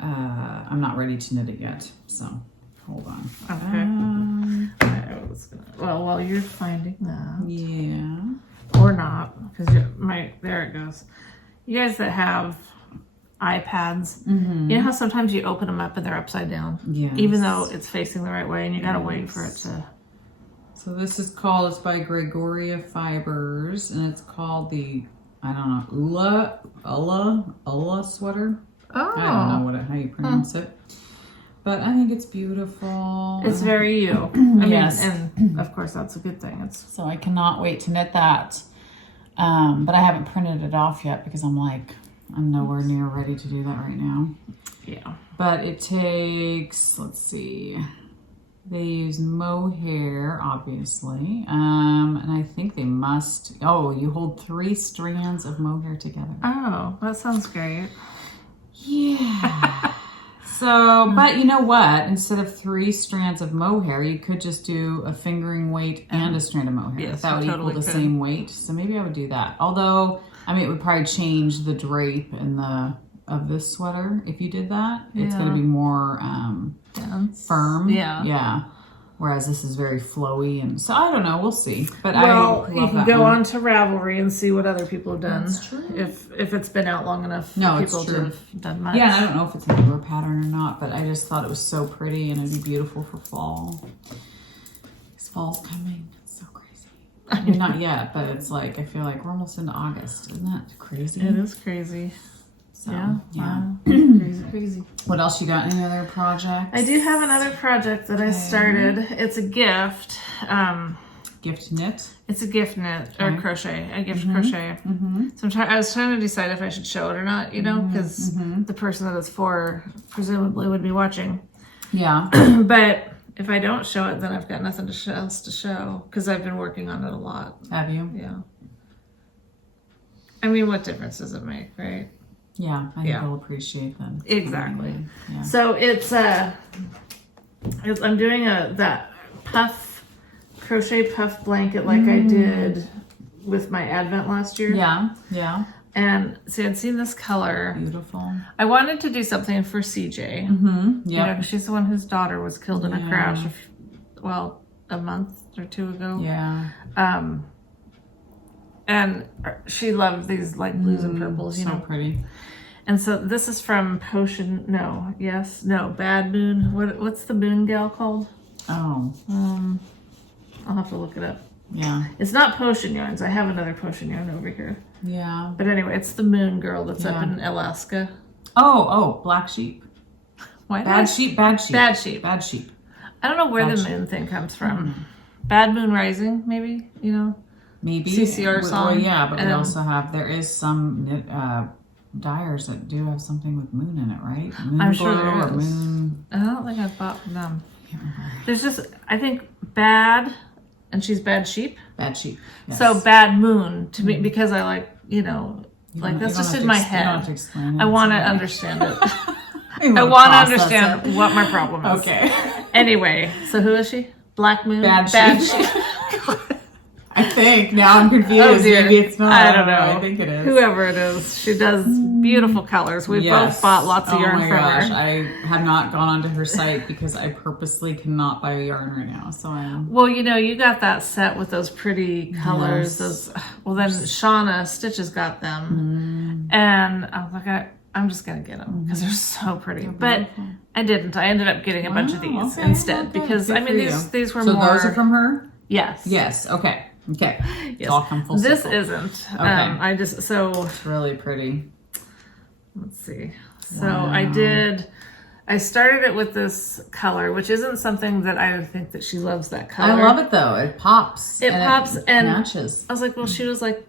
not ready to knit it yet. So hold on. Okay. Well, while you're finding that. Yeah. Or not, because there it goes. You guys that have iPads, you know how sometimes you open them up and they're upside down? Yes. Even though it's facing the right way and you gotta wait for it to... So this is called, it's by Gregoria Fibers, and it's called the, I don't know, Ula sweater. Oh. I don't know how you pronounce it. But I think it's beautiful. It's very you. I mean, and of course that's a good thing. So I cannot wait to knit that. But I haven't printed it off yet because I'm nowhere near ready to do that right now. Yeah. But it takes, let's see, they use mohair, obviously. And I think they must, you hold 3 strands of mohair together. Oh, that sounds great. Yeah. So, but you know what? Instead of 3 strands of mohair, you could just do a fingering weight and a strand of mohair. Yes, that would equal the same weight. So maybe I would do that. Although, I mean, it would probably change the drape and the of this sweater. If you did that, it's going to be more firm. Yeah. Whereas this is very flowy, and so I don't know. We'll see. But you can go on to Ravelry and see what other people have done. That's true. If it's been out long enough for people to have done much. Yeah, I don't know if it's a newer pattern or not, but I just thought it was so pretty and it'd be beautiful for fall. This fall's coming. It's so crazy. I mean, not yet, but it's like I feel like we're almost into August. Isn't that crazy? It is crazy. So, yeah. Wow. Crazy. What else you got? Any other projects? I do have another project that I started. It's a gift. Gift knit? It's a gift knit or crochet. A gift crochet. So I was trying to decide if I should show it or not, you know, because the person that it's for presumably would be watching. Yeah. But if I don't show it, then I've got nothing else to show because I've been working on it a lot. Have you? Yeah. I mean, what difference does it make, right? Yeah, I think they'll appreciate them. Exactly. Yeah. So it's I'm doing that crochet puff blanket like I did with my Advent last year. Yeah. And see, I'd seen this color. Beautiful. I wanted to do something for CJ. You know, 'cause she's the one whose daughter was killed in a crash. A month or two ago. Yeah. And she loved these like blues and purples, you know. So pretty. And so this is from Bad Moon. What's the Moon gal called? Oh. I'll have to look it up. Yeah. It's not Potion Yarns. I have another Potion Yarn over here. Yeah. But anyway, it's the Moon girl that's up in Alaska. Oh, Black Sheep. Bad sheep. Bad sheep. Bad sheep. I don't know where the moon thing comes from. Bad Moon Rising, maybe, you know? Maybe. CCR song. Well, yeah, but we also have, there is some dyers that do have something with moon in it, right? Moon I'm sure there is. Moon. I don't think I've bought them. There's just, I think, Bad, and she's Bad Sheep. Bad Sheep. Yes. So Bad Moon, to me, because I like, you know, like that's just in my head. You don't have to explain it. I want to understand it. I want to understand what my problem is. Okay. Anyway, so who is she? Black Moon? Bad Sheep. I think. Now I'm confused. Oh, dear. Maybe it's not. I don't know. I think it is. Whoever it is. She does beautiful colors. We both bought lots of yarn from her. I have not gone onto her site because I purposely cannot buy yarn right now. So I'm... Well, you know, you got that set with those pretty colors. Those. Well, then Shauna Stitches got them. And I was like, I'm just going to get them because they're so pretty. But I didn't. I ended up getting a bunch of these instead because, I mean, these were more... So those are from her? Yes. Yes. Okay. Yes. It's all come full This circle. isn't. Okay. It's really pretty. Let's see. So I started it with this color, which isn't something that I would think that she loves that color. I love it though. It pops. It pops and matches. I was like, well, she was like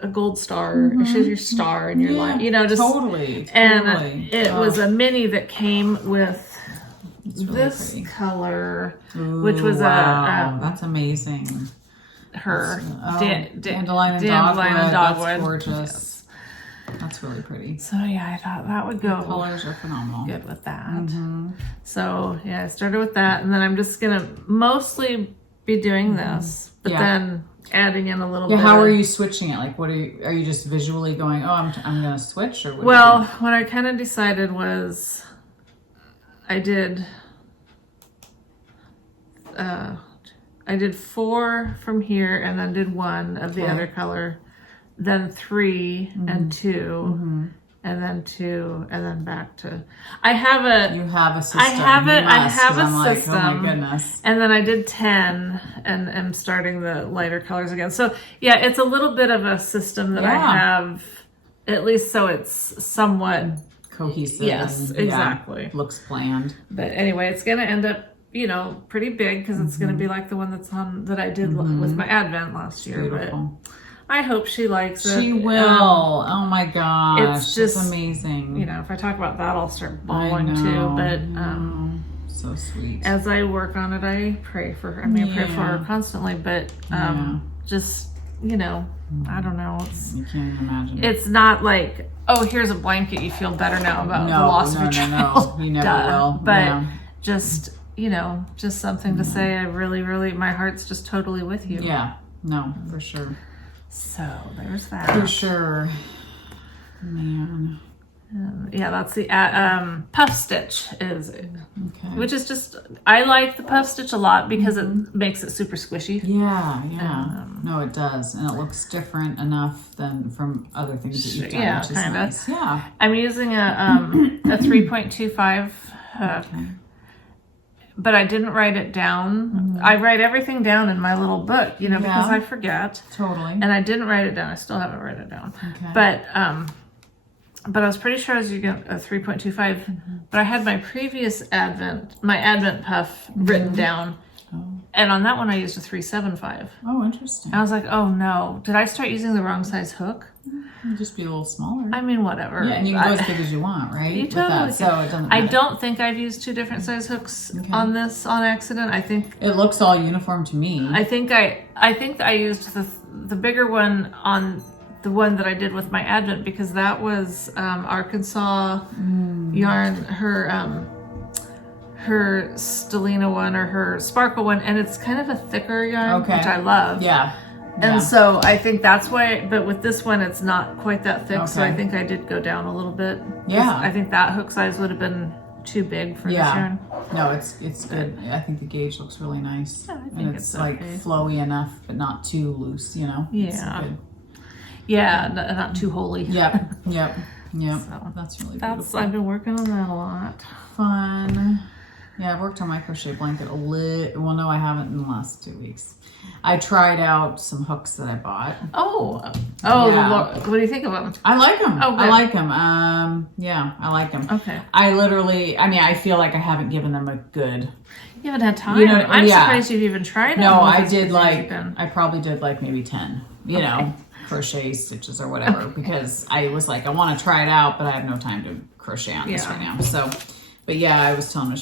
a gold star. She's your star in your life. You know, just totally. And it was a mini that came with really this pretty. Color, Ooh, which was that's amazing. Her dandelion and dogwood. That's gorgeous. Yes. That's really pretty. So yeah, I thought that would go. The colors are phenomenal. Good with that. So yeah, I started with that, and then I'm just gonna mostly be doing this, but then adding in a little bit. How are you switching it? Like, what are you just visually going? Oh, I'm gonna switch, or what? Well, what I kind of decided was, I did 4 from here and then did 1 of the other color, then 3 and 2 and then 2 and then back to. You have a system. I have a system. Oh my goodness. And then I did 10 and am starting the lighter colors again. So yeah, it's a little bit of a system that I have, at least so it's somewhat cohesive. Yes, and, exactly. Looks planned. But anyway, it's going to end up, you know, pretty big because it's going to be like the one that I did with my Advent last year. Beautiful. But I hope she likes it. She will. Oh my gosh. It's just amazing. You know, if I talk about that, I'll start bawling too. But so sweet. As I work on it, I pray for her. I mean, I pray for her constantly. But just, you know, I don't know. You can't imagine. It's not like, oh, here's a blanket. You feel better now about the loss of your child. No. You never will. But just, you know, just something to say. I really, really, my heart's just totally with you. Yeah. No, for sure. So there's that. For sure. Man. Yeah, that's the puff stitch which is just, I like the puff stitch a lot because it makes it super squishy. Yeah. No, it does. And it looks different enough than from other things that you've done, which is nice. Yeah. I'm using a 3.25 hook. Okay. But I didn't write it down. I write everything down in my little book, because I forget. Totally. And I didn't write it down. I still haven't written it down. Okay. But I was pretty sure I was using a 3.25. But I had my previous advent puff written down. Oh. And on that one, I used a 3.75. Oh, interesting. And I was like, oh no, did I start using the wrong size hook? It'll just be a little smaller. I mean, whatever. Yeah, and you can go as big as you want, right? You totally so it doesn't matter. I don't think I've used 2 different size hooks on this on accident. I think it looks all uniform to me. I think I used the bigger one on the one that I did with my advent because that was Arkansas yarn, her Stellina one or her Sparkle one, and it's kind of a thicker yarn, which I love. Yeah. And so I think that's why, but with this one, it's not quite that thick. So I think I did go down a little bit. Yeah. I think that hook size would have been too big for this yarn. No, it's good. I think the gauge looks really nice. Yeah, I think it's like flowy enough, but not too loose, Yeah. It's good. Yeah, not too holy. Yep. So that's really beautiful. I've been working on that a lot. Fun. Yeah, I've worked on my crochet blanket a little. Well, no, I haven't in the last 2 weeks. I tried out some hooks that I bought. What do you think of them? I like them. Oh, good. I like them. I like them. Okay. I feel like I haven't given them a good. You haven't had time. I'm surprised you've even tried them. No, I probably did like maybe 10. Crochet stitches or whatever because I was like, I want to try it out, but I have no time to crochet on this right now. So. But yeah, I was telling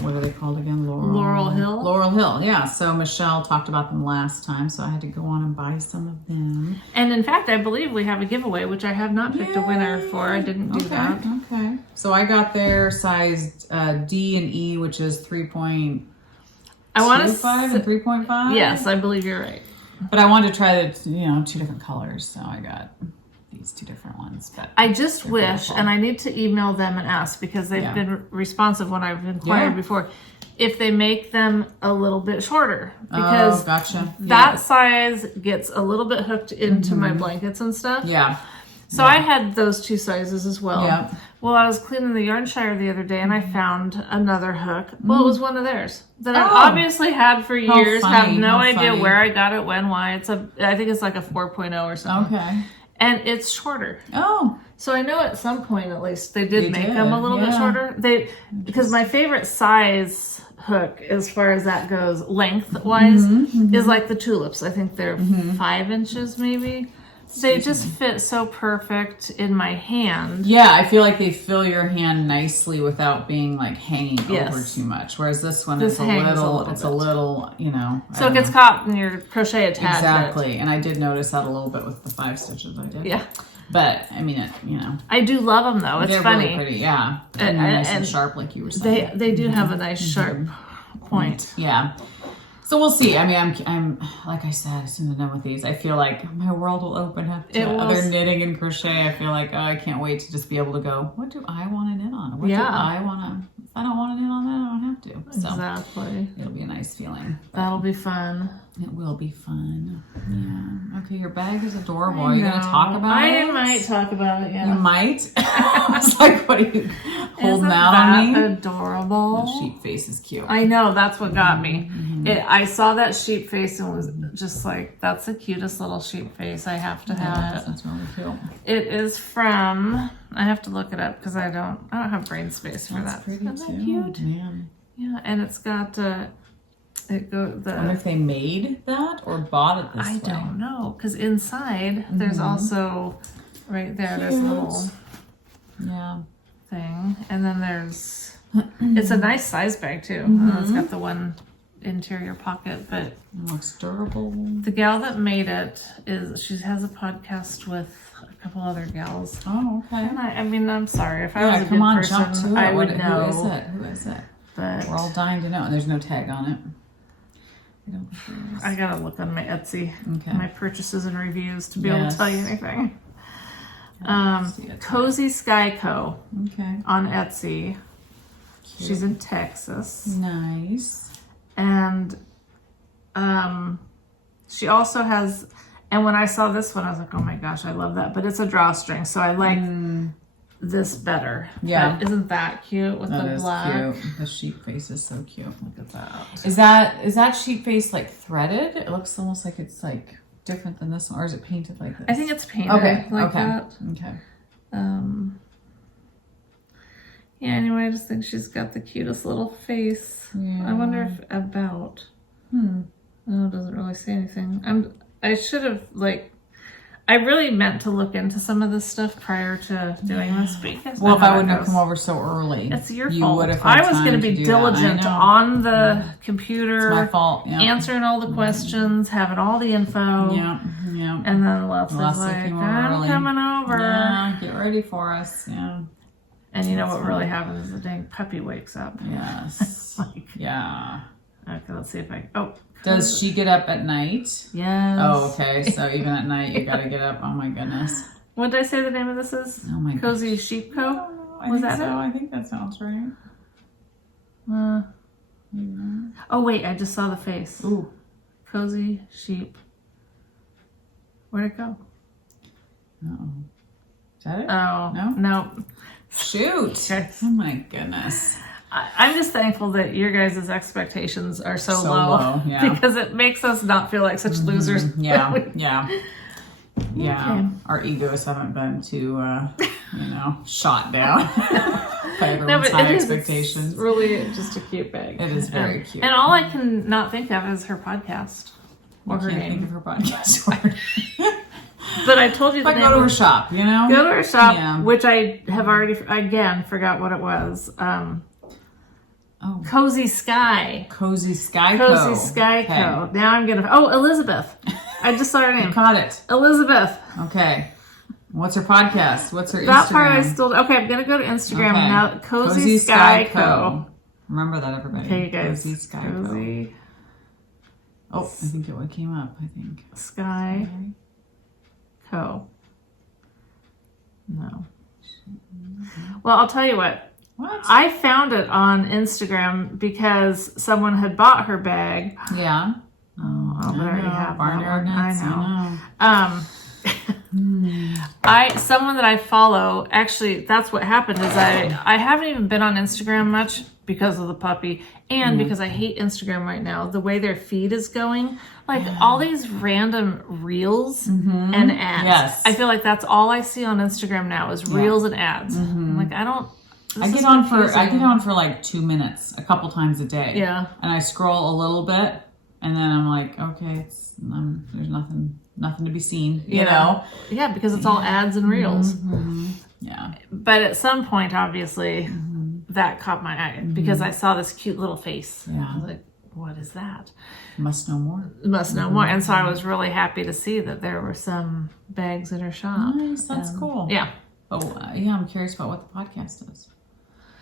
what are they called again? Laurel Hill? Laurel Hill, yeah. So Michelle talked about them last time, so I had to go on and buy some of them. And in fact, I believe we have a giveaway, which I have not picked a winner for. I didn't do that. Okay. So I got their size D and E, which is 3.25 and 3.5. Yes, I believe you're right. But I wanted to try the 2 different colors, so I got these 2 different ones. But I just wish, beautiful. And I need to email them and ask because they've been responsive when I've inquired before, if they make them a little bit shorter. Because that size gets a little bit hooked into my blankets and stuff. Yeah. So I had those 2 sizes as well. Yeah. Well, I was cleaning the yarn shire the other day and I found another hook. Well, it was one of theirs that I've obviously had for years. Have no idea where I got it, when, why. I think it's like a 4.0 or something. Okay. And it's shorter. Oh. So I know at some point at least they did make them a little bit shorter. Because my favorite size hook as far as that goes lengthwise is like the tulips. I think they're 5 inches maybe. They just fit so perfect in my hand. Yeah, I feel like they fill your hand nicely without being like hanging over too much. Whereas this one is a little, So it gets caught in your crochet attachment. Exactly. And I did notice that a little bit with the 5 stitches I did. Yeah. But I mean, I do love them though. It's funny. They're really pretty, yeah. And nice and sharp, like you were saying. They do have a nice sharp point. Yeah. So we'll see. I mean, I'm like I said, as soon as I'm done with these, I feel like my world will open up to other knitting and crochet. I feel like I can't wait to just be able to go, what do I want to knit on? What do I want to? If I don't want to knit on that, I don't have to. So exactly. It'll be a nice feeling. That'll be fun. It will be fun. Yeah. Okay, your bag is adorable. Are you going to talk about it? I might talk about it, yeah. You might? I was like, what are you holding out on me? Adorable. The sheep face is cute. I know, that's what got me. I saw that sheep face and was just like, that's the cutest little sheep face. I have to have it. That's really cute. It is from, I have to look it up because I don't have brain space for that. Pretty Isn't that cute? Man. Yeah, and it's got I wonder if they made that or bought it this way. I don't know, because inside there's also right there. There's a little thing, and then there's it's a nice size bag too. It's got the one interior pocket, but it looks durable. The gal that made it she has a podcast with a couple other gals. Oh, okay. And I mean, I'm sorry if I was a good person, I would know. Who is it? But we're all dying to know, and there's no tag on it. I gotta look on my Etsy, my purchases and reviews to be able to tell you anything. Cozy Sky Co. Okay. On Etsy. Cute. She's in Texas. Nice. And she also has, and when I saw this one, I was like, oh my gosh, I love that. But it's a drawstring, so I like this better. Yeah. But isn't that cute with the black? Cute. The sheep face is so cute. Look at that. Is that sheep face like threaded? It looks almost like it's like different than this one, or is it painted like this? I think it's painted like that. Okay. Yeah, anyway, I just think she's got the cutest little face. Yeah. I wonder if about. No, it doesn't really say anything. I should have, like, I really meant to look into some of this stuff prior to doing this. But well, if I wouldn't have come over so early, it's your fault. Would have I was going to be diligent on the computer. It's my fault. Yeah. Answering all the questions, having all the info. Yeah. And then Leslie's like, I'm coming over. Yeah, get ready for us. Yeah. And you know what really happens is the dang puppy wakes up. Yes. Yeah. Okay, let's see if I... Does she get up at night? Yes. Oh, okay. So even at night, you got to get up. Oh, my goodness. What did I say the name of this is? Oh, my Cozy Sheep Co.? Was that so? I think that sounds right. Oh, wait. I just saw the face. Ooh. Cozy Sheep. Where'd it go? Uh-oh. Is that it? Oh. No? Shoot. Okay. Oh, my goodness. I'm just thankful that your guys' expectations are so low. Yeah. Because it makes us not feel like such losers. Yeah. Okay. Our egos haven't been too, shot down by everyone's high expectations. It's really just a cute bag. It is very cute. And all I can not think of is her podcast. Or her name. Think of her podcast. But I told you the name. Go to her shop, Go to her shop, which I have already, again, forgot what it was. Cozy Sky. Cozy Sky Co. Cozy Sky Co. Now I'm going to... Oh, Elizabeth. I just saw her name. You caught it. Elizabeth. Okay. What's her podcast? What's her Instagram? That part I still... Okay, I'm going to go to Instagram now. Cozy Sky Co. Remember that, everybody. Okay, you guys. Cozy Sky Co. Oh, I think it came up, Sky Co. No. Well, I'll tell you what. What? I found it on Instagram because someone had bought her bag. Yeah. Oh, I already have Barnyard Nuts. I know. Someone that I follow, actually, that's what happened is I haven't even been on Instagram much because of the puppy and because I hate Instagram right now. The way their feed is going, like all these random reels and ads. Yes. I feel like that's all I see on Instagram now is reels and ads. Like I get on for like 2 minutes a couple times a day. Yeah. And I scroll a little bit and then I'm like, okay, there's nothing to be seen, you know? Yeah, because it's all ads and reels. Yeah. But at some point, obviously, that caught my eye because I saw this cute little face. Yeah. I was like, what is that? Must know more. Must know more. And so I was really happy to see that there were some bags in her shop. Nice, that's cool. Yeah. Oh, I'm curious about what the podcast is.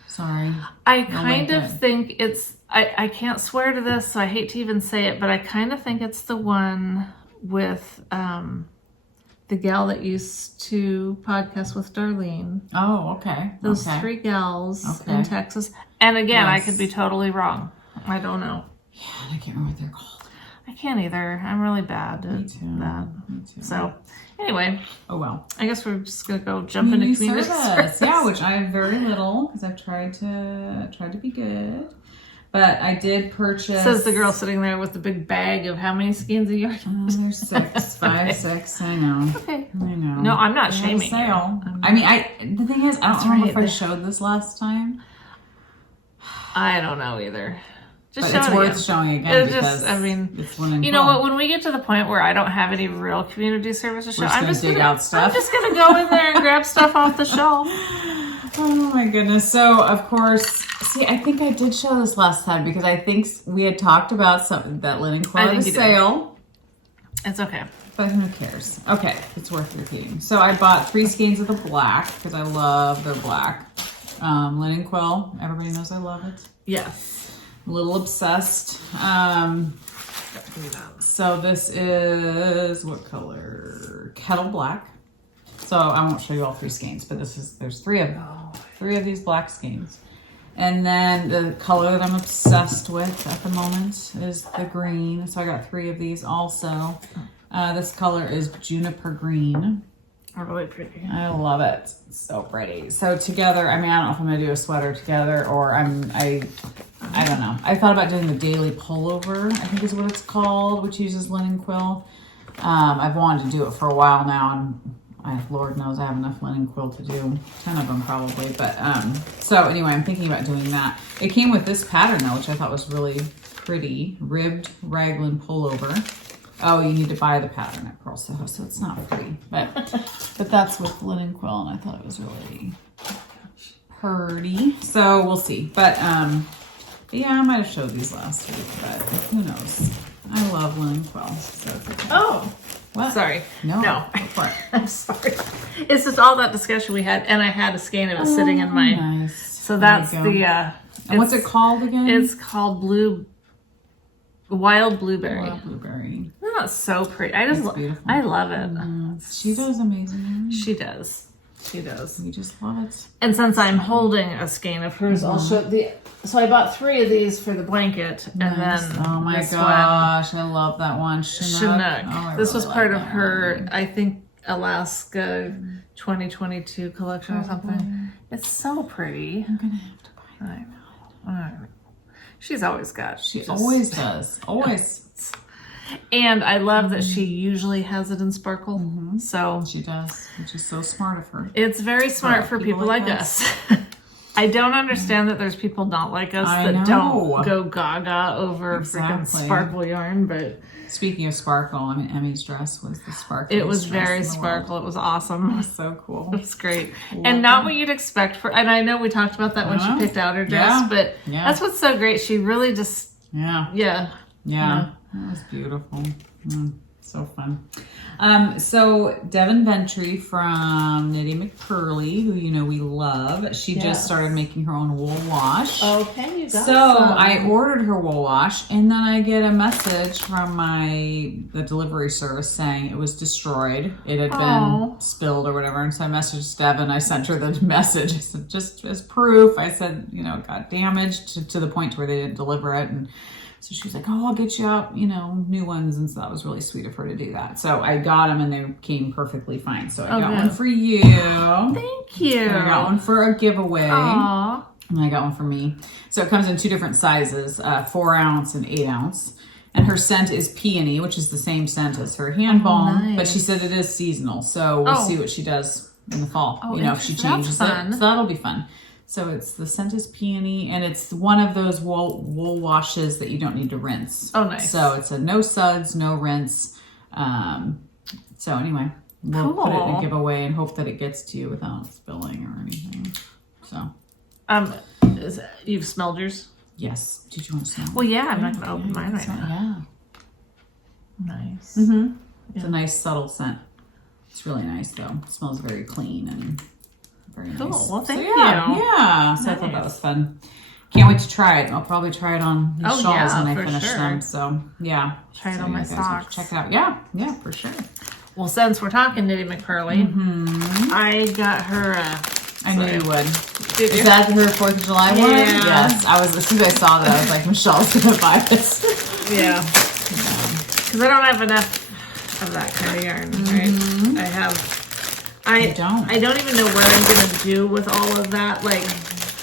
Sorry. I kind of think it's, I can't swear to this, so I hate to even say it, but I kind of think it's the one with the gal that used to podcast with Darlene. Oh, okay. Those 3 gals in Texas. And again, I could be totally wrong. I don't know. Yeah, I can't remember what they're called. I can't either. I'm really bad at that. Me too. So, anyway. Oh, well. I guess we're just going to go jump into community service. Yeah, which I have very little because I've tried to be good. But I did purchase... Says the girl sitting there with the big bag of how many skeins a yard? There's 6, 5, 6. I know. Okay. I know. No, I'm not shaming you. I mean, the thing is, I don't remember if I showed this last time. I don't know either. But it's worth showing again because it's one in you know what? When we get to the point where I don't have any real community service to show, I'm just dig out stuff. I'm just gonna go in there and grab stuff off the shelf. Oh my goodness! So of course, see, I think I did show this last time because I think we had talked about something that linen quilt at a sale. It's okay, but who cares? Okay, it's worth repeating. So I bought 3 skeins of the black because I love their black linen quilt. Everybody knows I love it. Yes. A little obsessed. So this is what color? Kettle black. So I won't show you all 3 skeins, but there's 3 of them. 3 of these black skeins. And then the color that I'm obsessed with at the moment is the green. So I got 3 of these also. This color is juniper green. Oh, really pretty. I love it. It's so pretty. So together, I mean, I don't know if I'm gonna do a sweater together or I don't know. I thought about doing the daily pullover, I think is what it's called, which uses linen quill. I've wanted to do it for a while now, and Lord knows I have enough linen quill to do 10 of them probably. But so anyway, I'm thinking about doing that. It came with this pattern though, which I thought was really pretty. Ribbed raglan pullover. Oh, you need to buy the pattern at Pearl Soho, so it's not free. But that's with linen quill, and I thought it was really pretty. So we'll see. But yeah, I might have showed these last week, but who knows? I love linen quill. So oh, what? Sorry. No. I'm sorry. It's just all that discussion we had, and I had a skein of it sitting in my. Nice. So that's the. And what's it called again? It's called Wild Blueberry. Wild Blueberry. Oh, it's so pretty. I love it. She does amazing. She does. You just love it. And since I'm holding a skein of hers, I'll show so I bought 3 of these for the blanket, and then oh my gosh, I love that one. Chinook. Oh, this was part of her, I think, Alaska 2022 collection or something. It's so pretty. I'm gonna have to buy it. I know. She's always got. She always does. Always. And I love that she usually has it in sparkle. So she does, which is so smart of her. It's very smart for people like us. I don't understand that there's people not like us that don't go gaga over freaking sparkle yarn. But speaking of sparkle, I mean, Emmy's dress was the sparkle. It was very sparkle. It was awesome. It was so cool. It was great. And not what you'd expect for, and I know we talked about that when she picked out her dress, but that's what's so great. She really just, Yeah. That was beautiful. So fun. So Devin Ventry from Knitty McPurly, who you know we love, she just started making her own wool wash. Okay, you got So I ordered her wool wash, and then I get a message from the delivery service saying it was destroyed. It had been spilled or whatever. And so I messaged Devin. I sent her the message. I said, just as proof. I said, you know, it got damaged to the point where they didn't deliver it. And so she was like, oh, I'll get you out, you know, new ones. And so that was really sweet of her to do that. So I got them and they came perfectly fine. So I got one for you. Thank you. And I got one for a giveaway. Aww. And I got one for me. So it comes in 2 different sizes, 4 ounce and 8 ounce. And her scent is peony, which is the same scent as her hand balm. But she said it is seasonal. So we'll see what she does in the fall. You know, if she changes it. So that'll be fun. So the scent is peony, and it's one of those wool washes that you don't need to rinse. Oh, nice. So it's a no suds, no rinse. So anyway, we'll put it in a giveaway and hope that it gets to you without spilling or anything. So, you've smelled yours? Yes. Did you want to smell? Well, yeah. I'm not going to open mine right Yeah. now. Nice. It's a nice subtle scent. It's really nice though. It smells very clean and very nice. Cool. Well, thank you. Yeah. So I thought that was fun. Can't wait to try it. I'll probably try it on these shawls when I finish them. So yeah. Try it on my socks. Check it out. Yeah, for sure. Well, since we're talking Knitty McPurly, I got her I knew you would. Did you? Is that her 4th of July one? Yeah. Yes. As soon as I saw that, I was like, Michelle's gonna buy this. Yeah. Because I don't have enough of that kind of yarn, right? I don't even know what I'm gonna do with all of that. Like,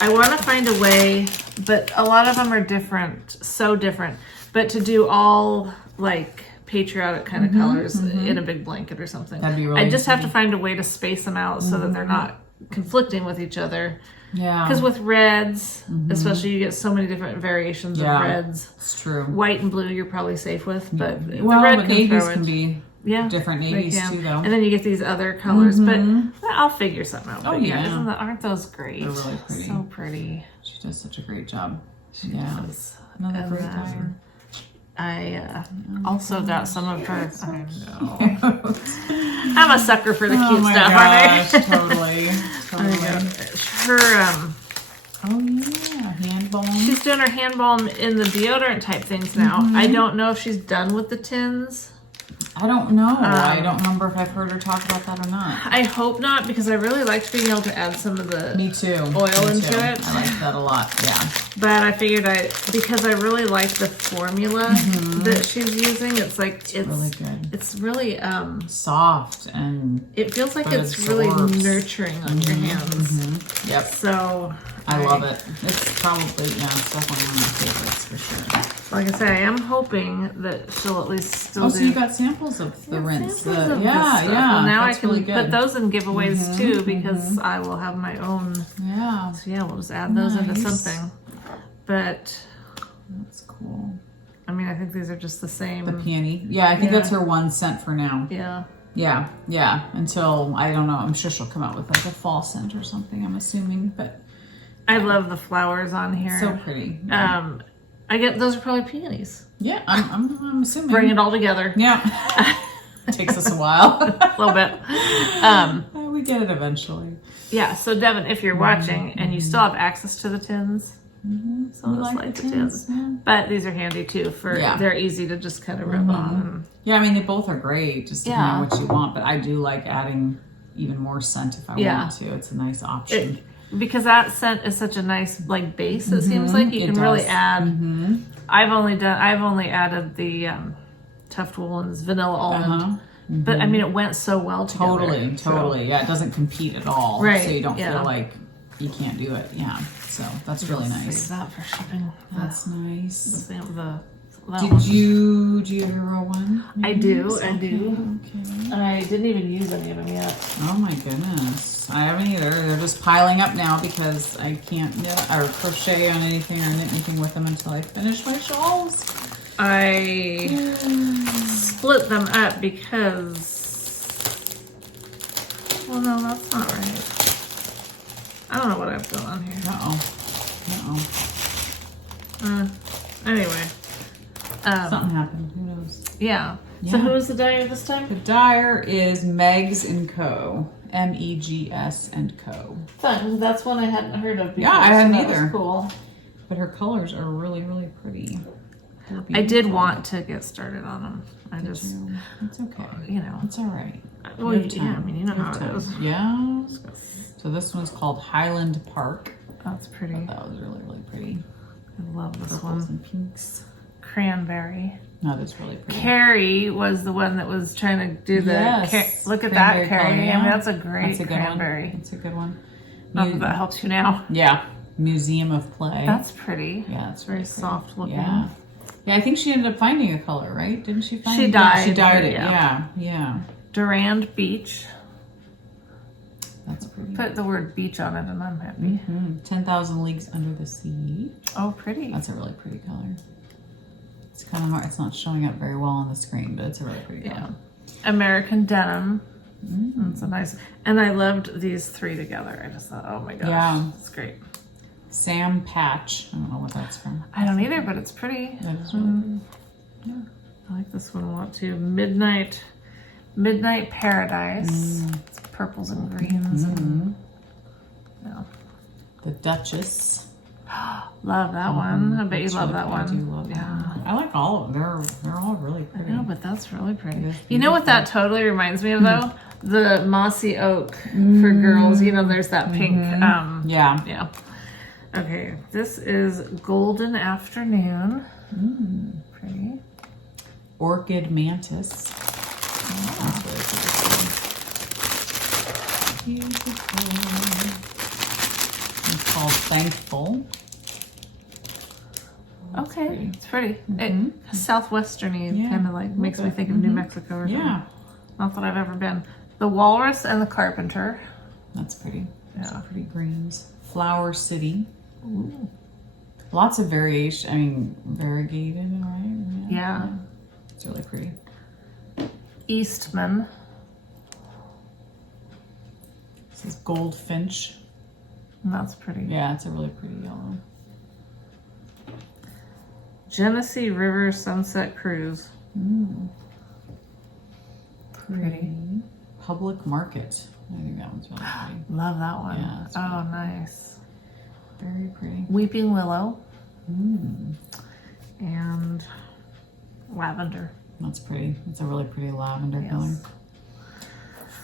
I want to find a way, but a lot of them are different, so different. But to do all like patriotic kind of colors in a big blanket or something, that'd be really I just have to find a way to space them out so that they're not conflicting with each other. Yeah. Because with reds, especially, you get so many different variations of reds. It's true. White and blue, you're probably safe with, but the well, red but navies can be different navies too, though. And then you get these other colors, but I'll figure something out. Oh, but yeah. aren't those great? They're really pretty. So pretty. She does such a great job. She does. Another great dyer. I also got some of her. I know. I'm a sucker for the cute stuff, aren't I? Totally. Her hand balm. She's doing her hand balm in the deodorant type things now. I don't know if she's done with the tins. I don't know. I don't remember if I've heard her talk about that or not. I hope not, because I really liked being able to add some of the Me too. oil into it. I like that a lot, yeah. But I figured because I really like the formula that she's using, it's really good. It's really soft, and it feels like it's really nurturing on your hands. Yep. So I love it. It's probably, it's definitely one of my favorites for sure. Like I say, I am hoping that she'll at least still so you got samples of the rinse. Well, now I can put those in giveaways too, because I will have my own. Yeah. So yeah, we'll just add those into something. But that's cool. I mean, I think these are just the same. The peony. Yeah, I think that's her 1 scent for now. Yeah. Yeah. Until, I don't know, I'm sure she'll come out with like a fall scent or something, I'm assuming. But I love the flowers on here. So pretty. I get those are probably peonies. Yeah, I'm assuming. Bring it all together. Yeah. Takes us a while. A little bit. We get it eventually. Yeah, so Devin, if you're watching and you still have access to the tins, so just like the tins. But these are handy too they're easy to just kind of rub on. Yeah, I mean, they both are great, just depending on what you want, but I do like adding even more scent if I want to. It's a nice option. Because that scent is such a nice base, it seems like you can really add. I've only added the Tuft Woolens Vanilla Almond. But I mean, it went so well together. Totally. Yeah, it doesn't compete at all. Right. So you don't feel like you can't do it. Yeah. So that's really nice. Save that for shipping. That's nice. Do you have your row one? I do. Okay. I didn't even use any of them yet. Oh my goodness. I haven't either. They're just piling up now because I can't knit or crochet on anything or knit anything with them until I finish my shawls. I split them up because, well, no, that's not right. I don't know what I've done on here. Anyway. Something happened. Who knows? Yeah. So who is the dyer this time? The dyer is Megs & Co. MEGS & Co. Fun. That's one I hadn't heard of before. Yeah, I hadn't either. Cool. But her colors are really, really pretty. I did want to get started on them. It's okay. It's all right. Well, yeah, I mean, you know how it is. Yeah. So this one's called Highland Park. That's pretty. That was really, really pretty. I love this Purples one. And pinks. Cranberry. That is really pretty. Carrie was the one that was trying to do the. Look at that, Carrie. I mean, that's a great cranberry. That's a good one. Not that that helps you now. Yeah. Museum of Play. That's pretty. Yeah, it's very soft looking. Yeah. Yeah, I think she ended up finding a color, right? Didn't she find it? She dyed. She dyed it, yeah. Durand Beach. That's pretty. Put the word beach on it and I'm happy. 10,000 Leagues Under the Sea. Oh, pretty. That's a really pretty color. It's kind of hard. It's not showing up very well on the screen, but it's a really pretty color. American Denim. That's a nice. And I loved these three together. I just thought, oh my gosh. Yeah. It's great. Sam Patch. I don't know what that's from. I don't either, but it's pretty. That is really pretty. Yeah. I like this one a lot too. Midnight Paradise. It's purples and greens. The Duchess. Love that one. I bet you love that one. I do love that one. I like all of them. They're all really pretty. I know, but that's really pretty. You know what that totally reminds me of though? The mossy oak for girls. You know, there's that pink. Yeah. Okay, this is Golden Afternoon. Pretty. Orchid Mantis. That's really beautiful. It's called Thankful. Okay, it's pretty. Southwesterny kind of like makes me think of New Mexico or something. Yeah. Not that I've ever been. The Walrus and the Carpenter. That's pretty. Yeah. Pretty greens. Flower City. Ooh. Lots of variation. I mean, variegated, right? Yeah. It's really pretty. Eastman. This is Goldfinch. That's pretty. Yeah, it's a really pretty yellow. Genesee River Sunset Cruise. Pretty. Public Market. I think that one's really pretty. Love that one. Yeah, oh, nice. Very pretty. Weeping Willow. And Lavender. That's pretty. It's a really pretty lavender color. Yes.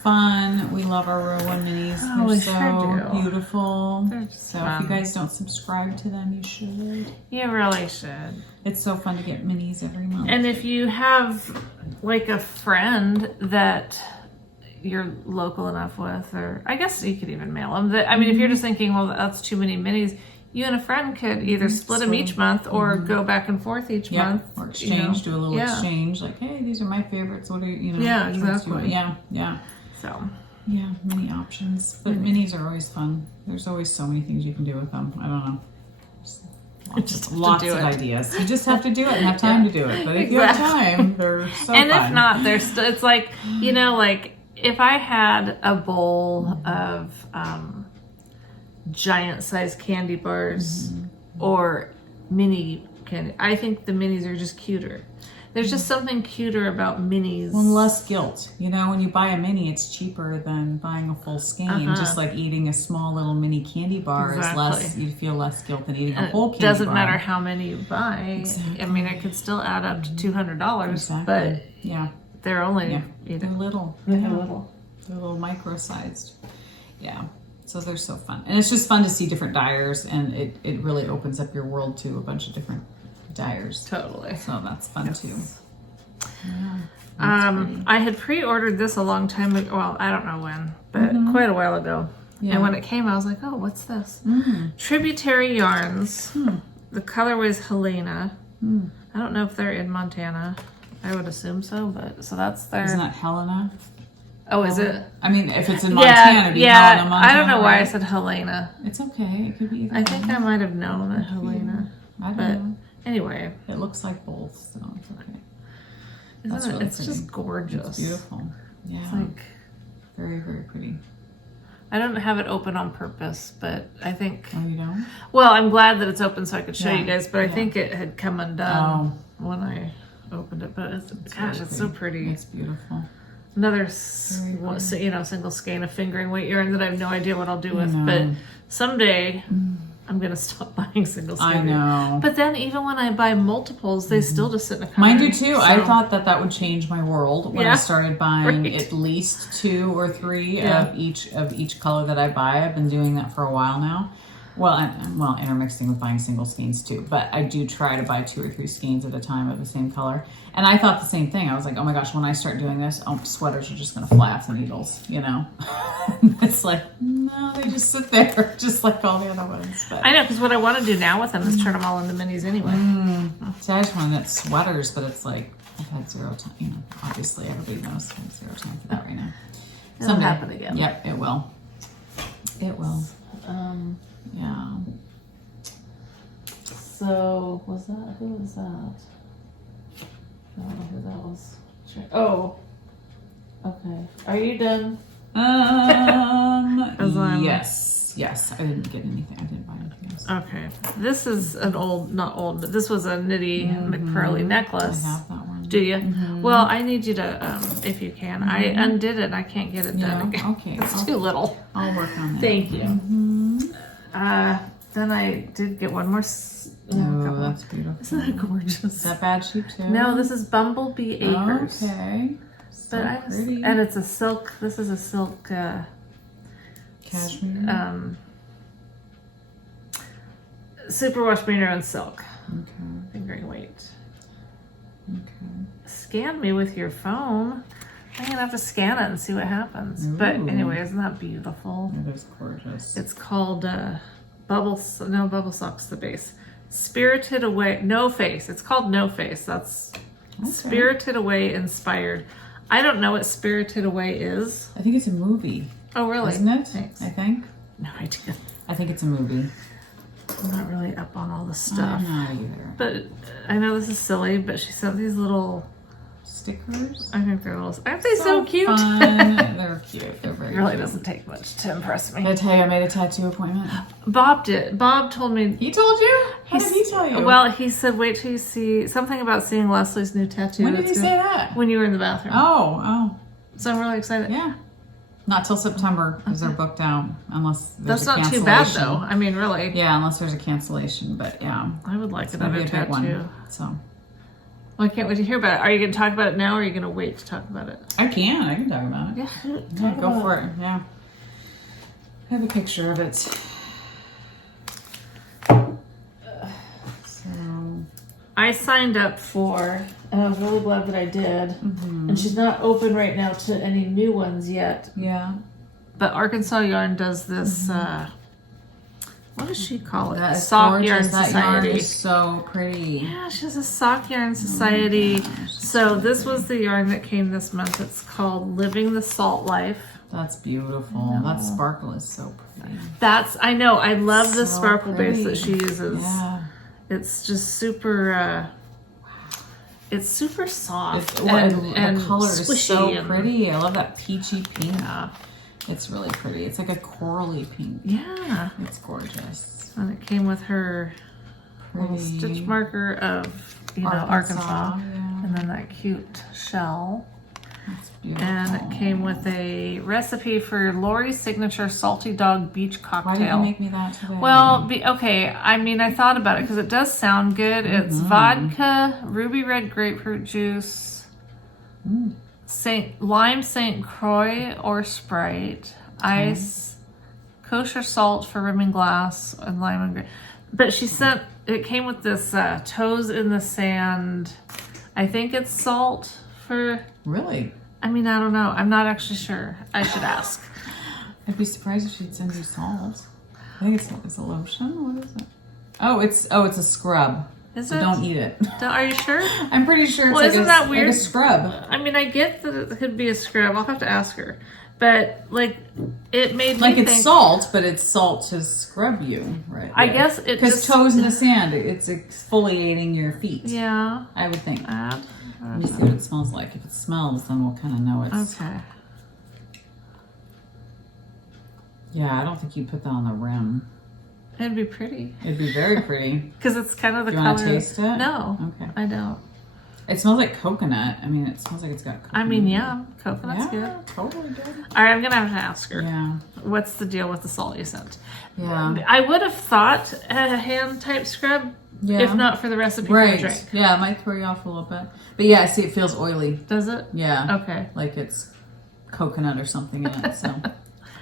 Fun. We love our Row 1 minis. Oh, They're we so sure do. beautiful. They're just so fun. if you guys don't subscribe to them, you should. You really should. It's so fun to get minis every month. And if you have like a friend that you're local enough with, or I guess you could even mail them. I mean, if you're just thinking, well, that's too many minis, you and a friend could either split them each month or go back and forth each month. Or exchange, do a little exchange. Like, hey, these are my favorites. What are you know? Yeah, exactly. Yeah. So. Yeah, many options. But minis are always fun. There's always so many things you can do with them. I don't know. Lots of ideas. You just have to do it and have time to do it. But if you have time, they're so and fun. if not, they're still, it's like, you know, like if I had a bowl of giant size candy bars or mini candy, I think the minis are just cuter. There's just something cuter about minis. Well, less guilt. You know, when you buy a mini, it's cheaper than buying a full skein. Just like eating a small little mini candy bar is less, you feel less guilt than eating a whole candy bar. It doesn't matter how many you buy. Exactly. I mean, it could still add up to $200, but they're only, they're little. They're little. They're little micro-sized. Yeah. So they're so fun. And it's just fun to see different dyers, and it really opens up your world to a bunch of different dyers. Totally. So that's fun too. Yeah, I had pre-ordered this a long time ago. Well, I don't know when, but quite a while ago. Yeah. And when it came, I was like, oh, what's this? Tributary Yarns. The colorway is Helena. I don't know if they're in Montana. I would assume so, but so that's their... Isn't that Helena? Oh, is it? I mean, if it's in Montana, it'd be Helena, Montana. I don't know why I said Helena. It's okay. It could be either. I think I might have known a Helena. I don't know. Anyway. It looks like both, so it's okay. Isn't it? It's just gorgeous. It's beautiful. Yeah. It's like... Very, very pretty. I don't have it open on purpose, but I think... Oh, you don't? Well, I'm glad that it's open so I could show you guys, but I think it had come undone when I opened it. But it's so pretty. It's beautiful. Another, single skein of fingering weight yarn that I have no idea what I'll do with. But someday I'm going to stop buying single skein. I know. But then even when I buy multiples, they still just sit in a cupboard. Mine do too. So. I thought that would change my world when I started buying at least 2 or 3 of each color that I buy. I've been doing that for a while now. Well, intermixing with buying single skeins too. But I do try to buy 2 or 3 skeins at a time of the same color. And I thought the same thing. I was like, oh my gosh, when I start doing this, sweaters are just going to fly off the needles, you know? It's like, no, they just sit there just like all the other ones. But I know, because what I want to do now with them is turn them all into minis anyway. See, I just want to knit sweaters, but it's like, I've had 0 time, you know, obviously everybody knows I have 0 time for that right now. It'll happen again. Yep, it will. It will. Yeah. So, who was that? I don't know who that was. Oh. Okay. Are you done? Yes. I didn't get anything. I didn't buy anything else. Okay. This is not old, but this was a Knitty McPurly necklace. I have that one. Do you? Well, I need you to, if you can. I undid it and I can't get it done again. Okay. It's too little. I'll work on that. Thank you. Then I did get one more. Oh, that's beautiful. Isn't that gorgeous? Is that bad sheep too? No, this is Bumblebee Acres. Okay. So pretty. And it's a silk. This is a silk. Cashmere. Superwash merino and silk. Okay. Fingering weight. Okay. Scan me with your phone. I'm gonna have to scan it and see what happens. Ooh. But anyway, isn't that beautiful? It is gorgeous. It's called Bubble Socks, the base. Spirited Away, No Face. It's called No Face. That's Spirited Away inspired. I don't know what Spirited Away is. I think it's a movie. Oh, really? Isn't it? Thanks. I think. No idea. I think it's a movie. I'm not really up on all the stuff. I'm not either. But I know this is silly, but she sent these little stickers. I think they're little. Aren't they so cute? Fun. They're cute. They're very. It really cute. doesn't take much to impress me. Did I tell you I made a tattoo appointment? Bob did. Bob told me. He told you? How did he tell you? Well, he said, wait till you see something about seeing Leslie's new tattoo. When did he say that? When you were in the bathroom. Oh. So I'm really excited. Yeah. Not till September because they're booked out unless there's a cancellation. That's not too bad though. I mean, really. Yeah, unless there's a cancellation. But yeah, I would like another tattoo. So Well, I can't wait to hear about it. Are you going to talk about it now, or are you going to wait to talk about it? I can talk about it. Yeah, go for it. Yeah. I have a picture of it. So I signed up for, and I was really glad that I did. And she's not open right now to any new ones yet. Yeah. But Arkansas Yarn does this, what does she call it? That is Sock gorgeous. Yarn That Society. yarn is so pretty. Yeah, she has a Sock Yarn Society. So this was the yarn that came this month. It's called Living the Salt Life. That's beautiful. That sparkle is so pretty. I know. I love the So sparkle base pretty. that she uses. Yeah. It's just super, it's super soft. And the color is so and, pretty. I love that peachy pink. Yeah. It's really pretty. It's like a corally pink. Yeah. It's gorgeous. And it came with her little stitch marker of, Arkansas. Yeah. And then that cute shell. That's beautiful. And it came with a recipe for Lori's signature salty dog beach cocktail. Why didn't you make me that today? Well, okay. I mean, I thought about it because it does sound good. It's vodka, ruby red grapefruit juice, lime St. Croix or Sprite, ice, kosher salt for rimming glass, and lime and grape. But it came with this toes in the sand. I think it's salt for... Really? I mean, I don't know. I'm not actually sure. I should ask. I'd be surprised if she'd send you salt. I think it's a lotion. What is it? Oh, it's a scrub. Is So it? don't eat it. Are you sure? I'm pretty sure it's Isn't that weird? like a scrub. I mean, I get that it could be a scrub. I'll have to ask her. But, it made me Like think... it's salt, but it's salt to scrub you, right? I guess it Because just... toes in the sand, it's exfoliating your feet. Yeah. I would think. Add. Let me see what it smells like. If it smells, then we'll kind of know it's... Okay. Yeah, I don't think you put that on the rim. It'd be pretty. It'd be very pretty. Because it's kind of the Do you color... want to taste it? No. Okay. I don't. It smells like coconut. I mean, it smells like it's got coconut. I mean, yeah. Coconut's good. Yeah, totally good. All right, I'm going to have to ask her. Yeah. What's the deal with the salt you sent? Yeah. I would have thought a hand-type scrub, Yeah. if not for the recipe Right. for the drink. Yeah, it might throw you off a little bit. But yeah, see, it feels oily. Does it? Yeah. Okay. Like it's coconut or something in it. So.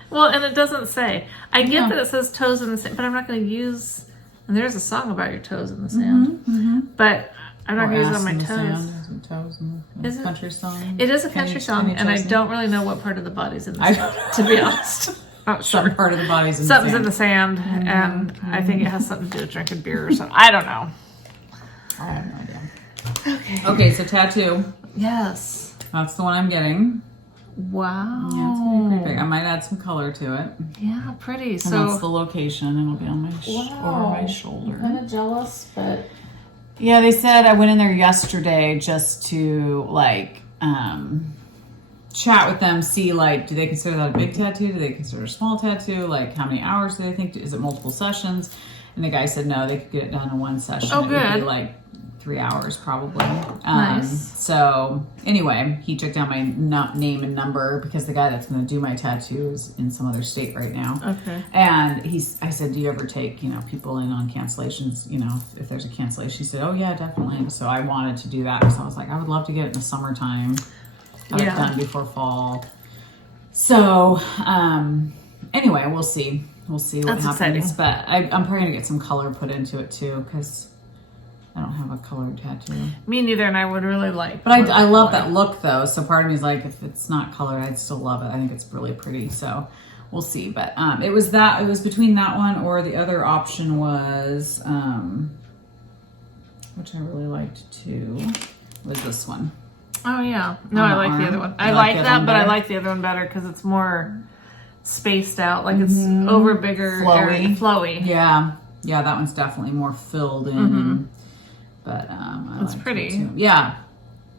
Well, and it doesn't say. I get Yeah. that it says toes in the sand, but I'm not going to use... And there's a song about your toes in the sand. But I'm not going to use it on my toes. Toes in the Is it? country song. It is a country song, and I don't really know what part of the body's in the sand, to be honest. Not sure. Some part of the body's in Something's the in the sand, and I think it has something to do with drinking beer or something. I don't know. I have no idea. Okay, so tattoo. Yes. That's the one I'm getting. Wow. Yeah, it's gonna be pretty big. I might add some color to it. Yeah, pretty. And So that's the location, and it'll be on my over my shoulder. I'm kind of jealous, but Yeah, they said I went in there yesterday just to chat with them, see do they consider that a big tattoo? Do they consider a small tattoo? How many hours do they think? Is it multiple sessions? And the guy said no, they could get it done in one session. Oh, It good. would be 3 hours probably. Nice. So anyway, he took down my name and number because the guy that's going to do my tattoo is in some other state right now. okay. And I said, do you ever take, people in on cancellations, if there's a cancellation? He said, oh yeah, definitely. And so I wanted to do that because I was like, I would love to get it in the summertime. Yeah. Done before fall. So, anyway, we'll see. We'll see what That's happens. exciting. But I'm probably going to get some color put into it too because I don't have a colored tattoo. Me neither, and I would really like. But I love that look though. So part of me is like, if it's not colored, I'd still love it. I think it's really pretty. So we'll see. But it was between that one or the other option was, which I really liked too, was this one. Oh yeah. No, On I the like the arm. other one. You I like like the that, other one but I better? like the other one better because it's more spaced out. It's over bigger, area, flowy. Yeah, that one's definitely more filled in. But I It's like pretty. that too. Yeah.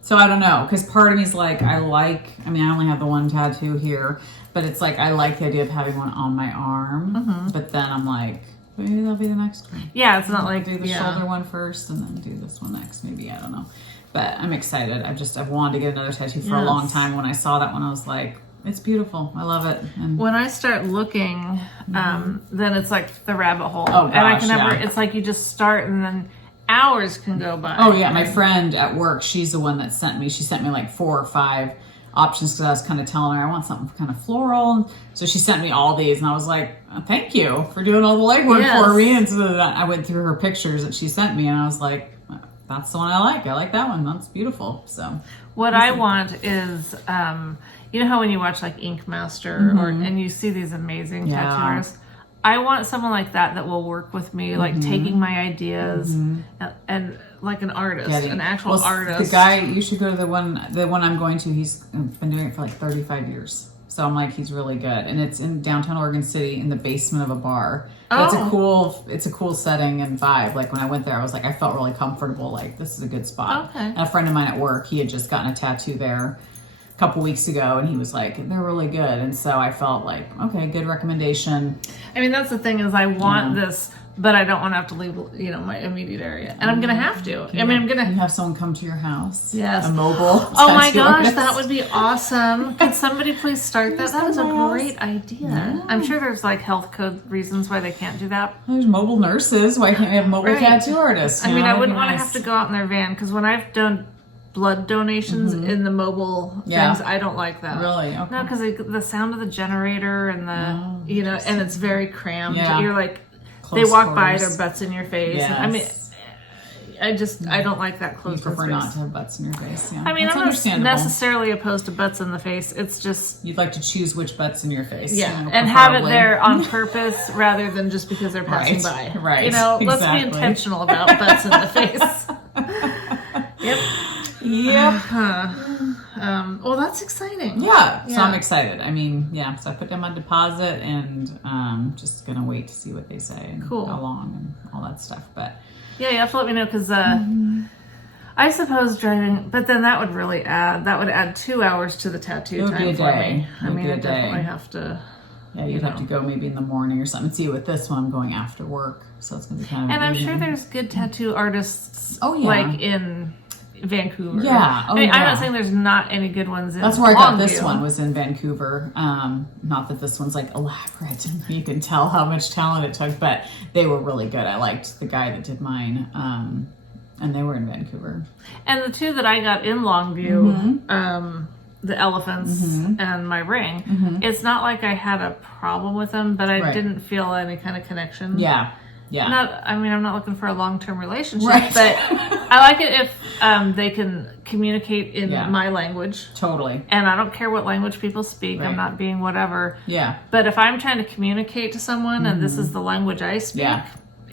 So I don't know, because part of me is like, I only have the one tattoo here, but it's like I like the idea of having one on my arm. But then I'm like, maybe that'll be the next one. Yeah, it's not like Do the shoulder one first and then do this one next. Maybe, I don't know. But I'm excited. I've wanted to get another tattoo for a long time. When I saw that one, I was like, it's beautiful. I love it. And when I start looking, then it's like the rabbit hole. Oh, and I gosh, can never. yeah. It's like you just start and then hours can go by. Oh yeah, my friend at work, she's the one that sent me. She sent me like 4 or 5 options because I was kind of telling her I want something kind of floral. So she sent me all these, and I was like, thank you for doing all the legwork for me. And so I went through her pictures that she sent me, and I was like, that's the one I like. I like that one. That's beautiful. So what I want is, you know how when you watch like Ink Master and you see these amazing tattoo artists, I want someone like that will work with me, like taking my ideas and like an artist, an actual artist. The guy, you should go to the one I'm going to. He's been doing it for like 35 years. So I'm like, he's really good, and it's in downtown Oregon City in the basement of a bar. It's a cool setting and vibe. Like when I went there, I was like, I felt really comfortable. Like this is a good spot. Okay. And a friend of mine at work, he had just gotten a tattoo there a couple weeks ago, and he was like, they're really good. And so I felt like, okay, good recommendation. I mean, that's the thing is I want this, but I don't want to have to leave, you know, my immediate area. And I'm going to have to. I mean, I'm going to have someone come to your house. Yes. A mobile. Oh my gosh, that would be awesome. Could somebody please start that? That is a great idea. Yeah. I'm sure there's like health code reasons why they can't do that. There's mobile nurses. Why can't we have mobile tattoo artists? I mean, I wouldn't want to have to go out in their van, because when I've done blood donations in the mobile things, I don't like that. Really? Okay. No, because the sound of the generator and the, you know, and it's very cramped. Yeah. You're like, close they walk quarters. by, their butts in your face. Yes. I mean, I don't like that close. You prefer not to have butts in your face. Yeah. I mean, that's I'm not necessarily opposed to butts in the face. It's just you'd like to choose which butts in your face. Yeah, you know, and have it there on purpose rather than just because they're passing by. Right. You know, let's be intentional about butts in the face. Yep. Well, that's exciting. Yeah. So I'm excited. I mean, so I put down my deposit, and just gonna wait to see what they say and how long and all that stuff. But yeah, you have to let me know, because I suppose driving, but then that would really add 2 hours to the tattoo time for me. I mean, I definitely have to. Yeah, you'd have to go maybe in the morning or something. See, with this one, I'm going after work, so it's gonna be kind of. And I'm sure there's good tattoo artists. Oh yeah. Like in Vancouver. Yeah. I mean, I'm not saying there's not any good ones in That's where I got this one, was in Vancouver. Not that this one's like elaborate and you can tell how much talent it took, but they were really good. I liked the guy that did mine. And they were in Vancouver. And the two that I got in Longview, the elephants and my ring, it's not like I had a problem with them, but I didn't feel any kind of connection. Yeah. Yeah. I'm not looking for a long-term relationship, but I like it if they can communicate in my language. Totally. And I don't care what language people speak. I'm not being whatever. Yeah. But if I'm trying to communicate to someone and this is the language I speak,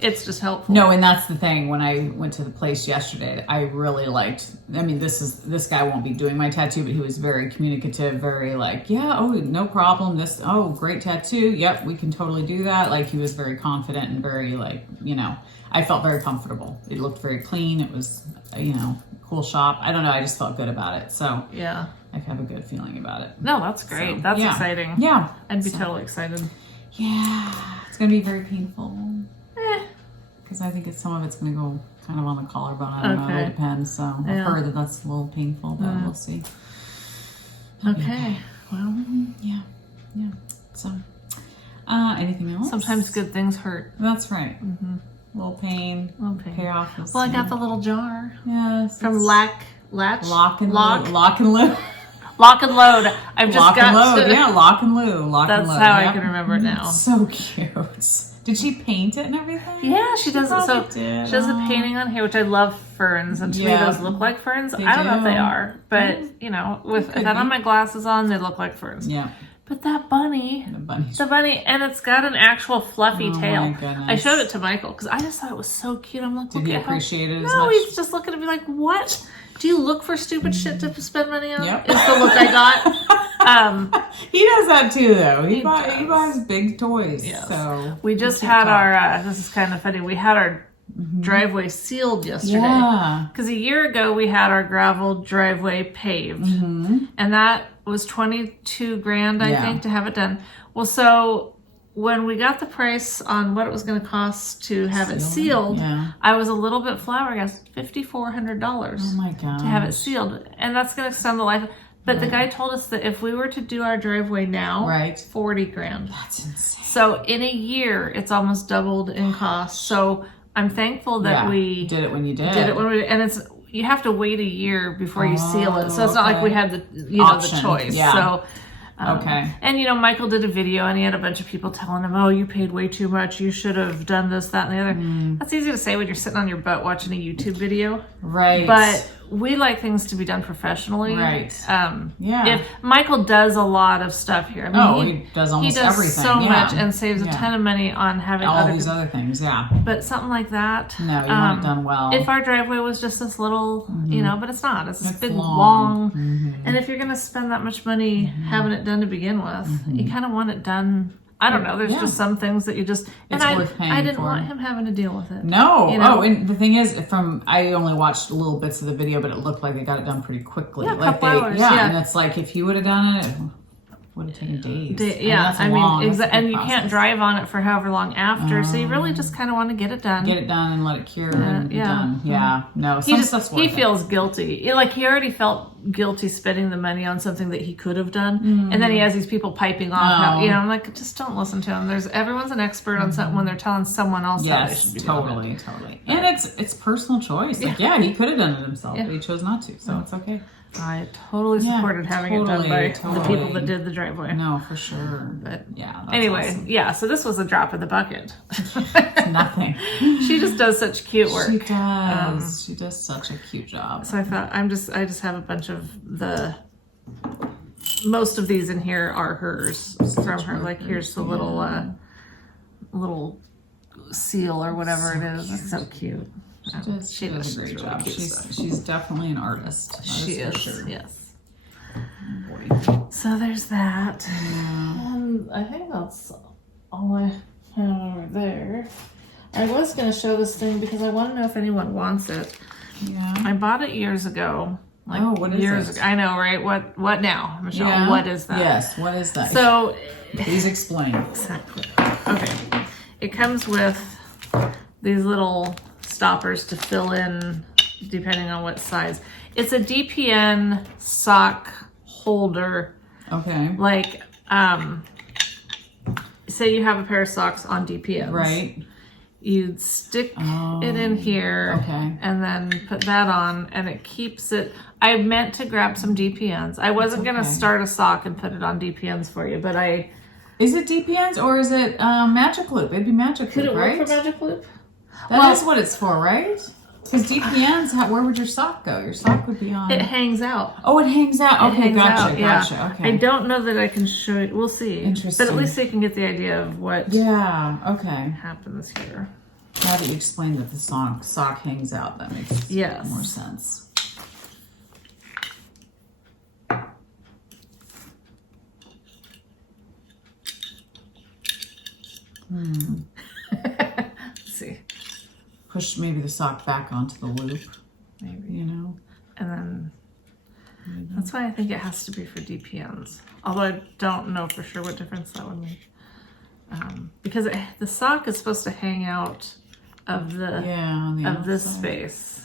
it's just helpful. No, and that's the thing. When I went to the place yesterday, I really liked, I mean, this guy won't be doing my tattoo, but he was very communicative, very like, no problem. Great tattoo. Yep, we can totally do that. Like, he was very confident and very like, I felt very comfortable. It looked very clean. It was, cool shop. I don't know. I just felt good about it. So yeah, I have a good feeling about it. No, that's great. So, that's exciting. Yeah. I'd be totally excited. Yeah. It's going to be very painful. Because I think some of it's going to go kind of on the collarbone. I don't know. It depends. So I've heard that's a little painful, but we'll see. Okay. Well, yeah. So, anything else? Sometimes good things hurt. That's right. Little pain. Payoff. Well, I got the little jar. Yes. From Lock and Load. Lock and Load. I've just Lock got and Load. Yeah, Lock and Load. That's how I can remember it now. So cute. Did she paint it and everything? Yeah, she does it. So she does a painting on here, which I love ferns, and to me those look like ferns. I don't know if they are, but with that on my glasses on, they look like ferns. Yeah. But that bunny, the bunny, and it's got an actual fluffy tail. My goodness. I showed it to Michael because I just thought it was so cute. I'm like, did he appreciate it as much? No, he's just looking at me like, what? Do you look for stupid shit to spend money on? Yep. Is the look I got. He does that too, though. He buys big toys. Yes. So we just had our, this is kind of funny, we had our driveway sealed yesterday. Yeah. Because a year ago we had our gravel driveway paved. And that was $22,000, I think, to have it done. Well, so when we got the price on what it was going to cost to have it sealed, I was a little bit flabbergasted. $5,400. Oh my god! To have it sealed, and that's going to extend the life. But the guy told us that if we were to do our driveway now, $40,000. That's insane. So in a year, it's almost doubled in cost. So I'm thankful that we did it when you did. And you have to wait a year before you seal it. So it's not like we had the option. The choice. Yeah. So okay. And Michael did a video and he had a bunch of people telling him, oh, you paid way too much. You should have done this, that, and the other. That's easy to say when you're sitting on your butt watching a YouTube video. Right. But we like things to be done professionally. Right. If Michael does a lot of stuff here. I mean, he does almost everything. So much and saves a ton of money on having all these other things. Yeah. But something like that. No, you want it done well. If our driveway was just this little, but it's not. It's this big, long. And if you're going to spend that much money having it done to begin with, you kind of want it done. I don't know. There's just some things that you just... It's worth paying for. I didn't want him having to deal with it. No. Oh, and the thing is, I only watched little bits of the video, but it looked like they got it done pretty quickly. Yeah, a couple hours. Yeah, and it's like, if you would have done it would have taken days. And you can't drive on it for however long after, so you really just kind of want to get it done. Get it done and let it cure and be done. Yeah, no, he feels guilty. Like he already felt guilty spending the money on something that he could have done, and then he has these people piping off. I'm like, just don't listen to him. Everyone's an expert on something when they're telling someone else how they should be doing it. Totally. And it's personal choice. Like, he could have done it himself, but he chose not to, so it's okay. I totally supported having it done by the people that did the driveway. No, for sure. But that's anyway, awesome. So this was a drop in the bucket. Nothing. She just does such cute work. She does. She does such a cute job. So I thought I just have a bunch of most of these in here are hers from her. Like here's the little seal or whatever it is. It's so cute. She does a great job. She's definitely an artist. She is, sure. Yes. Boy. So there's that. And I think that's all I have over there. I was going to show this thing because I want to know if anyone wants it. Yeah. I bought it years ago. What is years it? ago. I know, right? What now, Michelle? Yeah. What is that? Yes, what is that? So, please explain. Exactly. Okay. It comes with these little stoppers to fill in depending on what size. It's a DPN sock holder. Okay. Like, say you have a pair of socks on DPNs. Right. You'd stick it in here and then put that on and it keeps it. I meant to grab some DPNs. I wasn't going to start a sock and put it on DPNs for you, but Is it DPNs or is it Magic Loop? It'd be Magic Loop, right? Could it work for Magic Loop? That is what it's for, right? Because DPNs, where would your sock go? Your sock would be on... It hangs out. Oh, it hangs out. Okay, gotcha. Okay. I don't know that I can show you. We'll see. Interesting. But at least you can get the idea of what happens here. Now that you explained that the sock hangs out, that makes more sense. Let's see. Push maybe the sock back onto the loop. Maybe, And then that's why I think it has to be for DPNs. Although I don't know for sure what difference that would make. Because the sock is supposed to hang out of this space.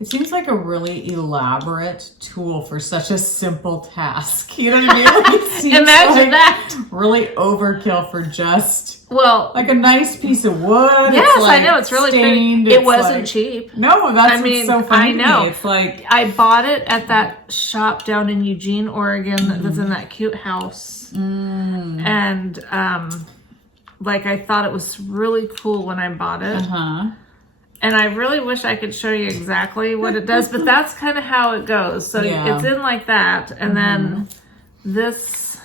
It seems like a really elaborate tool for such a simple task. You know what I mean? Like it seems Imagine that. Really overkill for just like a nice piece of wood. Yes, it's I know. It's really stained. pretty. It wasn't cheap. No, that's what's so funny. I know. To me. It's like I bought it at that shop down in Eugene, Oregon. That's in that cute house. And I thought it was really cool when I bought it. And I really wish I could show you exactly what it does, but that's kind of how it goes. So it's in like that, and then this,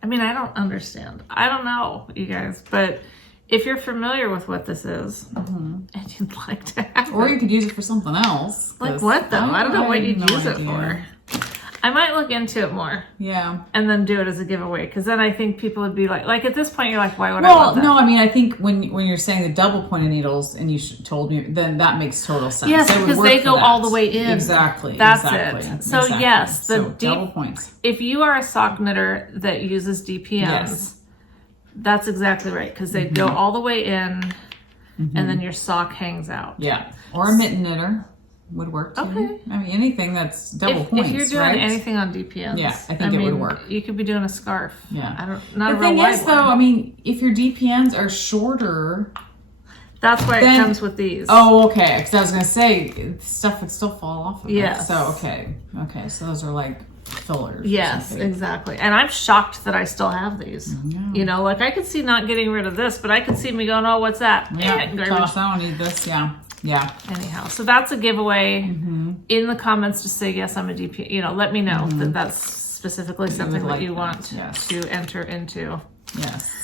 I don't understand. I don't know, you guys, but if you're familiar with what this is, and you'd like to have or you could use it for something else. Like what, though? I don't know what you'd use it for. I might look into it more. Yeah. And then do it as a giveaway. Because then I think people would be like at this point, you're like, why would I want that? No, I think when you're saying the double pointed needles and you told me, then that makes total sense. Yes, because they go all the way in. Exactly. That's it. So yes, double points. If you are a sock knitter that uses DPNs, that's exactly right. Because they go all the way in and then your sock hangs out. Yeah. Or a mitten knitter. Would work too. Okay. anything that's double points, if you're doing anything on DPNs, I think it would work. You could be doing a scarf. Yeah. Not the a real thing wide is, though, if your DPNs are shorter, That's why it comes with these. Oh, okay. Because I was going to say, stuff would still fall off of yes. it. So, okay. Okay, so those are like fillers. Yes, exactly. And I'm shocked that I still have these. Yeah. You know, like I could see not getting rid of this, but I could see me going, oh, what's that? Yeah, gosh, I don't need this. Yeah. Yeah. Anyhow, so that's a giveaway. In the comments to say, yes, I'm a DP. You know, let me know that that's specifically something that you want to enter into. Yes.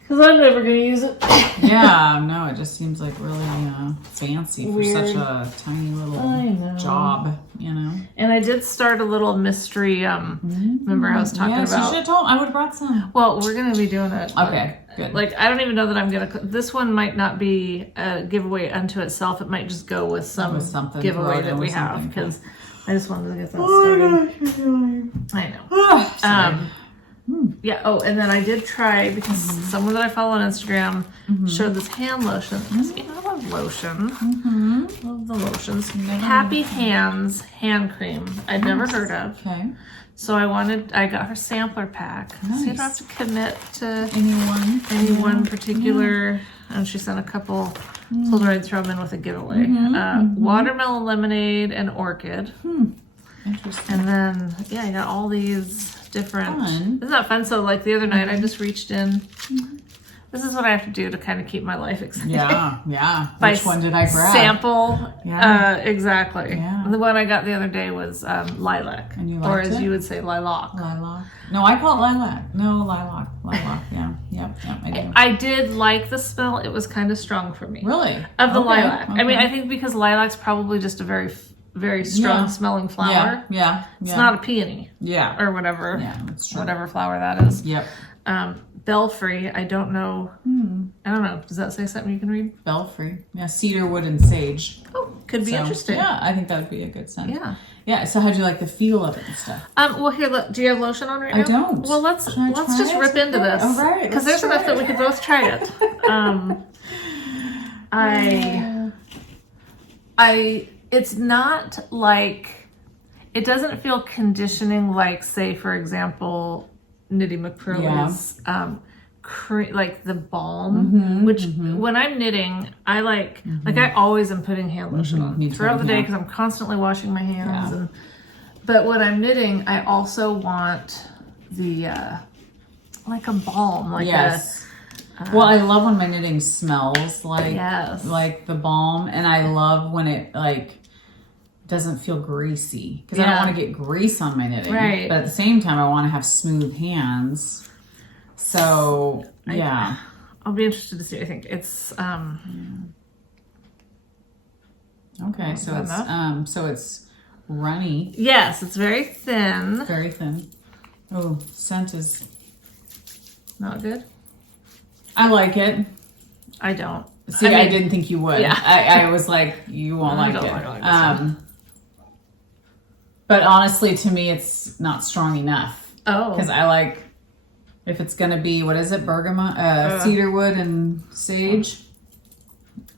Because I'm never going to use it. Yeah, no, it just seems like really fancy for such a tiny little job, you know. And I did start a little mystery. Remember I was talking about? You should have told. I would have brought some. Well, we're going to be doing it. Okay, good. Like, I don't even know that I'm going to. This one might not be a giveaway unto itself. It might just go with some giveaway that we have. Because I just wanted to get that started. I know. Yeah. Oh, and then I did try because someone that I follow on Instagram showed this hand lotion. Because, you know, I love lotion. Love the lotions. Happy Hands hand cream. I'd never heard of. Okay. So I got her sampler pack. Nice. So you don't have to commit to any one particular. And she sent a couple. Told her I'd throw them in with a giveaway. Watermelon lemonade and orchid. Interesting. And then I got all these different. Isn't that fun? So like the other night, I just reached in. This is what I have to do to kind of keep my life exciting. Yeah. Which one did I grab? Sample. Yeah. Exactly. Yeah. The one I got the other day was lilac. And you liked or as it? you would say, lilac. Lilac. No, I call it lilac. No, lilac. Lilac. Yeah. Yep. I do. I did like the smell. It was kind of strong for me. Really? Of the lilac. Okay. I mean, I think because lilac's probably just a very strong smelling flower. Yeah. It's not a peony. Yeah. Or whatever. Yeah, that's true. Whatever flower that is. Yep. Belfry, I don't know. I don't know. Does that say something you can read? Belfry. Yeah, cedar wood and sage. Oh, could be interesting. Yeah, I think that would be a good scent. Yeah. Yeah, so how'd you like the feel of it and stuff? Well, here, look, do you have lotion on right now? I don't. Well, let's just rip into this. All right. Because there's enough that we could both try it. It's not like, it doesn't feel conditioning like, say, for example, Knitty McPurly's, like the balm, which when I'm knitting, I like I always am putting hand lotion on throughout the day because I'm constantly washing my hands. But when I'm knitting, I also want the, like a balm, like well, I love when my knitting smells like the balm, and I love when it like doesn't feel greasy because I don't want to get grease on my knitting. Right. But at the same time, I want to have smooth hands. So I'll be interested to see. I think it's okay. So it's runny. Yes, it's very thin. Very thin. Oh, scent is not good. I like it. I don't. See, I didn't think you would. Yeah. I was like, you won't like it. But honestly, to me, it's not strong enough. Oh. Because I like, if it's going to be, what is it, bergamot, cedarwood and sage,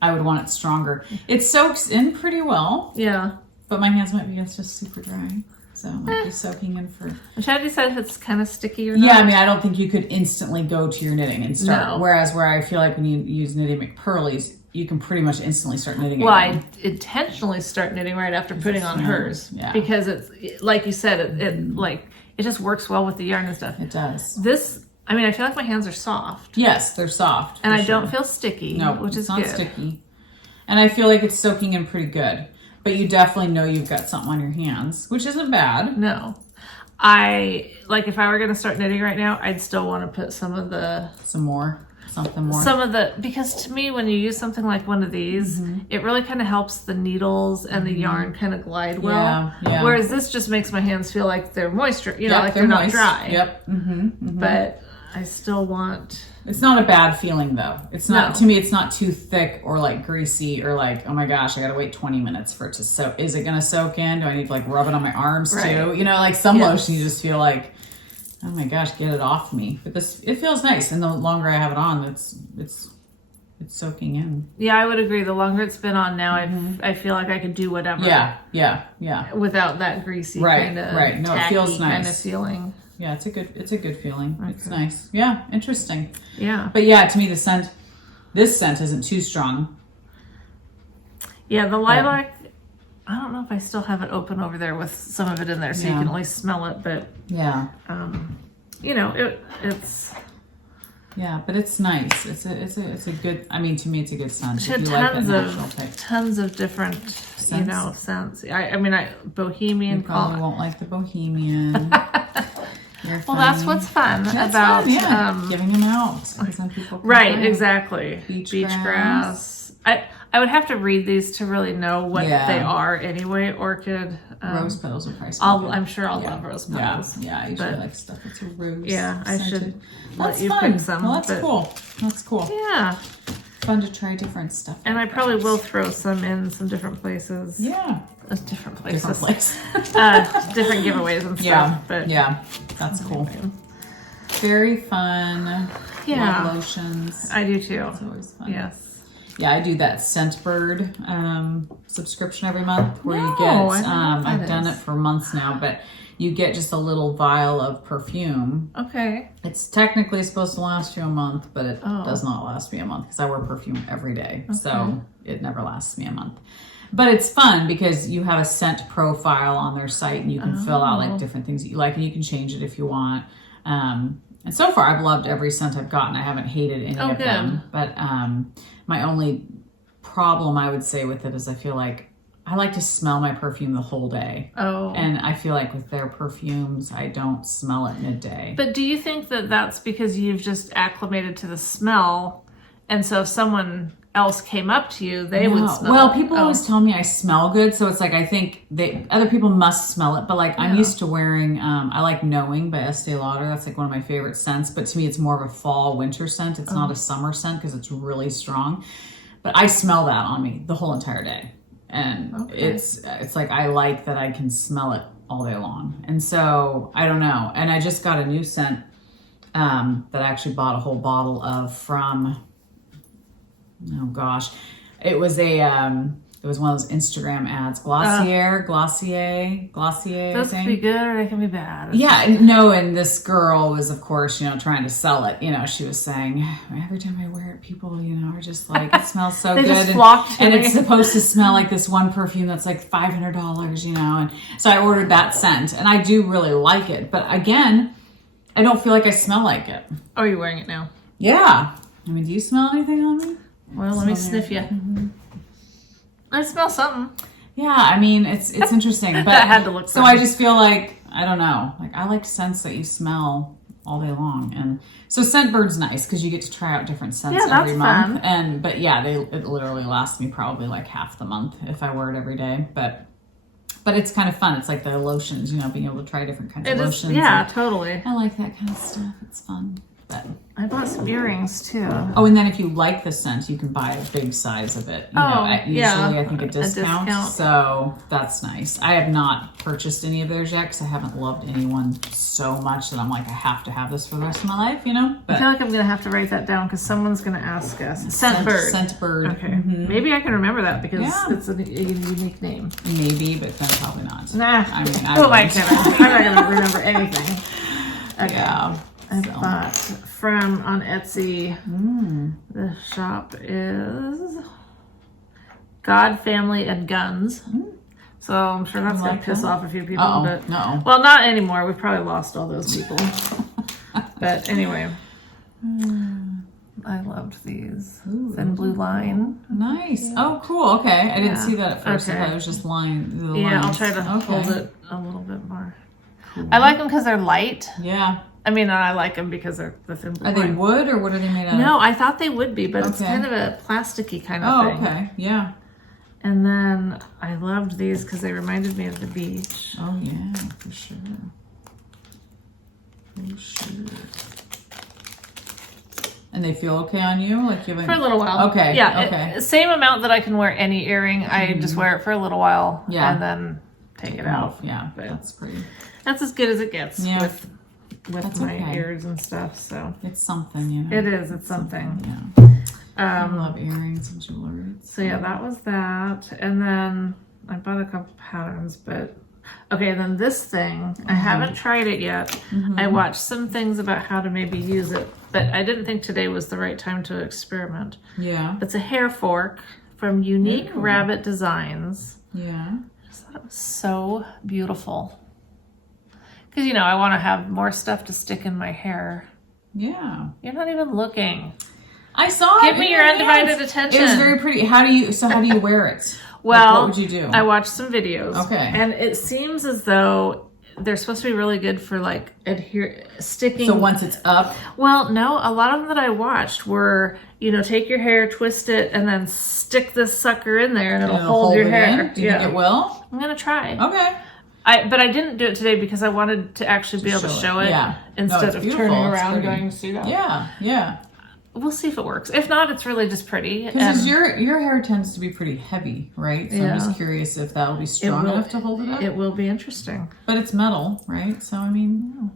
I would want it stronger. It soaks in pretty well. Yeah. But my hands might be just super dry. So I might be soaking in for... I'm trying to decide if it's kind of sticky or not. Yeah, I mean, I don't think you could instantly go to your knitting and start. No. Whereas where I feel like when you use Knitty McPurly's, you can pretty much instantly start knitting. Well, I intentionally start knitting right after putting on hers. Yeah. Because it's, like you said, it just works well with the yarn and stuff. It does. This, I mean, I feel like my hands are soft. Yes, they're soft. And I don't feel sticky, which is good. It's not sticky. And I feel like it's soaking in pretty good. But you definitely know you've got something on your hands, which isn't bad. No. if I were going to start knitting right now, I'd still want to put something more. Because to me, when you use something like one of these, it really kind of helps the needles and the yarn kind of glide well. Yeah. Whereas this just makes my hands feel like they're moisture, like they're not dry. Yep. But I still want... It's not a bad feeling though. It's not, to me, it's not too thick or like greasy or like, oh my gosh, I gotta wait 20 minutes for it to soak. Is it gonna soak in? Do I need to like rub it on my arms too? Like some lotion, you just feel like, oh my gosh, get it off me. But this, it feels nice. And the longer I have it on, it's soaking in. Yeah, I would agree. The longer it's been on now, I feel like I could do whatever. Yeah. Without that greasy kind of No, it feels nice. kind of feeling. Yeah, it's a good feeling. Okay. It's nice. Yeah, interesting. Yeah. But yeah, to me, the This scent isn't too strong. Yeah, the lilac, I don't know if I still have it open over there with some of it in there, so you can only smell it, but yeah, you know, it's yeah, but it's nice. It's a good. I mean, to me, it's a good scent. She had tons of different scents. You know, scents. I mean, bohemian. You probably won't like the bohemian. Well, that's what's fun about giving them out. Some people right, exactly. Beach grass. I would have to read these to really know what they are anyway. Orchid. Rose petals are probably I'm sure I'll love rose petals. Yeah, I usually like stuff that's a rose. Yeah, I should let you pick some. Well, that's cool. That's cool. Yeah. Fun to try different stuff. And I probably will throw some in some different places. Yeah. Different places. Different giveaways and stuff. Yeah. But yeah. That's cool. Very fun. Yeah. Love lotions. I do too. It's always fun. Yes. Yeah, I do that Scentbird subscription every month where you get, I've done it for months now, but you get just a little vial of perfume. Okay. It's technically supposed to last you a month, but it does not last me a month because I wear perfume every day. Okay. So it never lasts me a month. But it's fun because you have a scent profile on their site and you can fill out like different things that you like and you can change it if you want. And so far I've loved every scent I've gotten. I haven't hated any of them. But my only problem I would say with it is I feel like I like to smell my perfume the whole day. Oh. And I feel like with their perfumes, I don't smell it midday. But do you think that that's because you've just acclimated to the smell? And so if someone else came up to you, they would smell Well, people always tell me I smell good. So it's like, I think other people must smell it. But like I'm used to wearing, I like Knowing by Estee Lauder. That's like one of my favorite scents. But to me, it's more of a fall winter scent. It's not a summer scent because it's really strong. But I smell that on me the whole entire day. And it's like I like that I can smell it all day long. And so I don't know. And I just got a new scent that I actually bought a whole bottle of from, oh gosh, it was one of those Instagram ads, Glossier. Those can be good or they can be bad. Yeah, no, and this girl was, of course, trying to sell it. She was saying, every time I wear it, people, are just like, it smells so they good. Just flock to and me. It's supposed to smell like this one perfume that's like $500, And so I ordered that scent, and I do really like it. But again, I don't feel like I smell like it. Oh, you're wearing it now? Yeah. I mean, do you smell anything on me? Well, let me sniff you. Mm-hmm. I smell something. Yeah, I mean, it's interesting. But that had to look so I just feel like, I don't know, like I like scents that you smell all day long. And so Scentbird's nice because you get to try out different scents every month. Fun. But yeah, it literally lasts me probably like half the month if I wear it every day. But it's kind of fun. It's like the lotions, being able to try different kinds of lotions. Yeah, totally. I like that kind of stuff. It's fun. But I bought some earrings too. Oh, and then if you like the scent, you can buy a big size of it. Usually I think a discount. So that's nice. I have not purchased any of theirs yet because I haven't loved anyone so much that I'm like, I have to have this for the rest of my life, But I feel like I'm going to have to write that down because someone's going to ask us. Scentbird. Scentbird. Okay. Mm-hmm. Maybe I can remember that because it's a unique name. Maybe, but then probably not. Nah. I mean, I'm not going to remember anything. Okay. Yeah. I bought on Etsy. The shop is God, Family, and Guns. So I'm sure that's going to piss off a few people. But well, not anymore. We've probably lost all those people. But anyway, I loved these. Thin blue line. Nice. Yeah. Oh, cool. Okay. I didn't see that at first. I thought it was just line. Yeah, I'll try to hold it a little bit more. Cool. I like them because they're light. Yeah. I mean, I like them because they're the thin blue. Are they wood or what are they made out of? No, I thought they would be, but it's kind of a plasticky kind of thing. Oh, okay. Yeah. And then I loved these because they reminded me of the beach. Oh, yeah, for sure. For sure. And they feel okay on you? Like you haven't... For a little while. Okay. Yeah. Okay. Same amount that I can wear any earring. I just wear it for a little while. Yeah. And then take it out. Yeah. But that's pretty. That's as good as it gets with that's my ears and stuff. So it's something, It is. It's something. Yeah. I love earrings and jewelry. So yeah, that was that. And then I bought a couple patterns, but Okay, then this thing, I haven't tried it yet. I watched some things about how to maybe use it, but I didn't think today was the right time to experiment. Yeah. It's a hair fork from Unique Rabbit Designs. Yeah. I just thought it was so beautiful. Because, you know, I want to have more stuff to stick in my hair. Yeah. You're not even looking. I saw it. Give me your undivided attention. It was very pretty. How do you wear it? Well, like, what would you do? I watched some videos. Okay. And it seems as though they're supposed to be really good for like sticking. So once it's up? Well, no, a lot of them that I watched were, you know, take your hair, twist it, and then stick this sucker in there and it'll hold your hair. Do you think it will? I'm going to try. Okay. But I didn't do it today because I wanted to actually be able to show it instead of turning around going to see that. Yeah, yeah. We'll see if it works. If not, it's really just pretty. Because your hair tends to be pretty heavy, right? So I'm just curious if that'll be strong enough to hold it up. It will be interesting. But it's metal, right? So, I mean,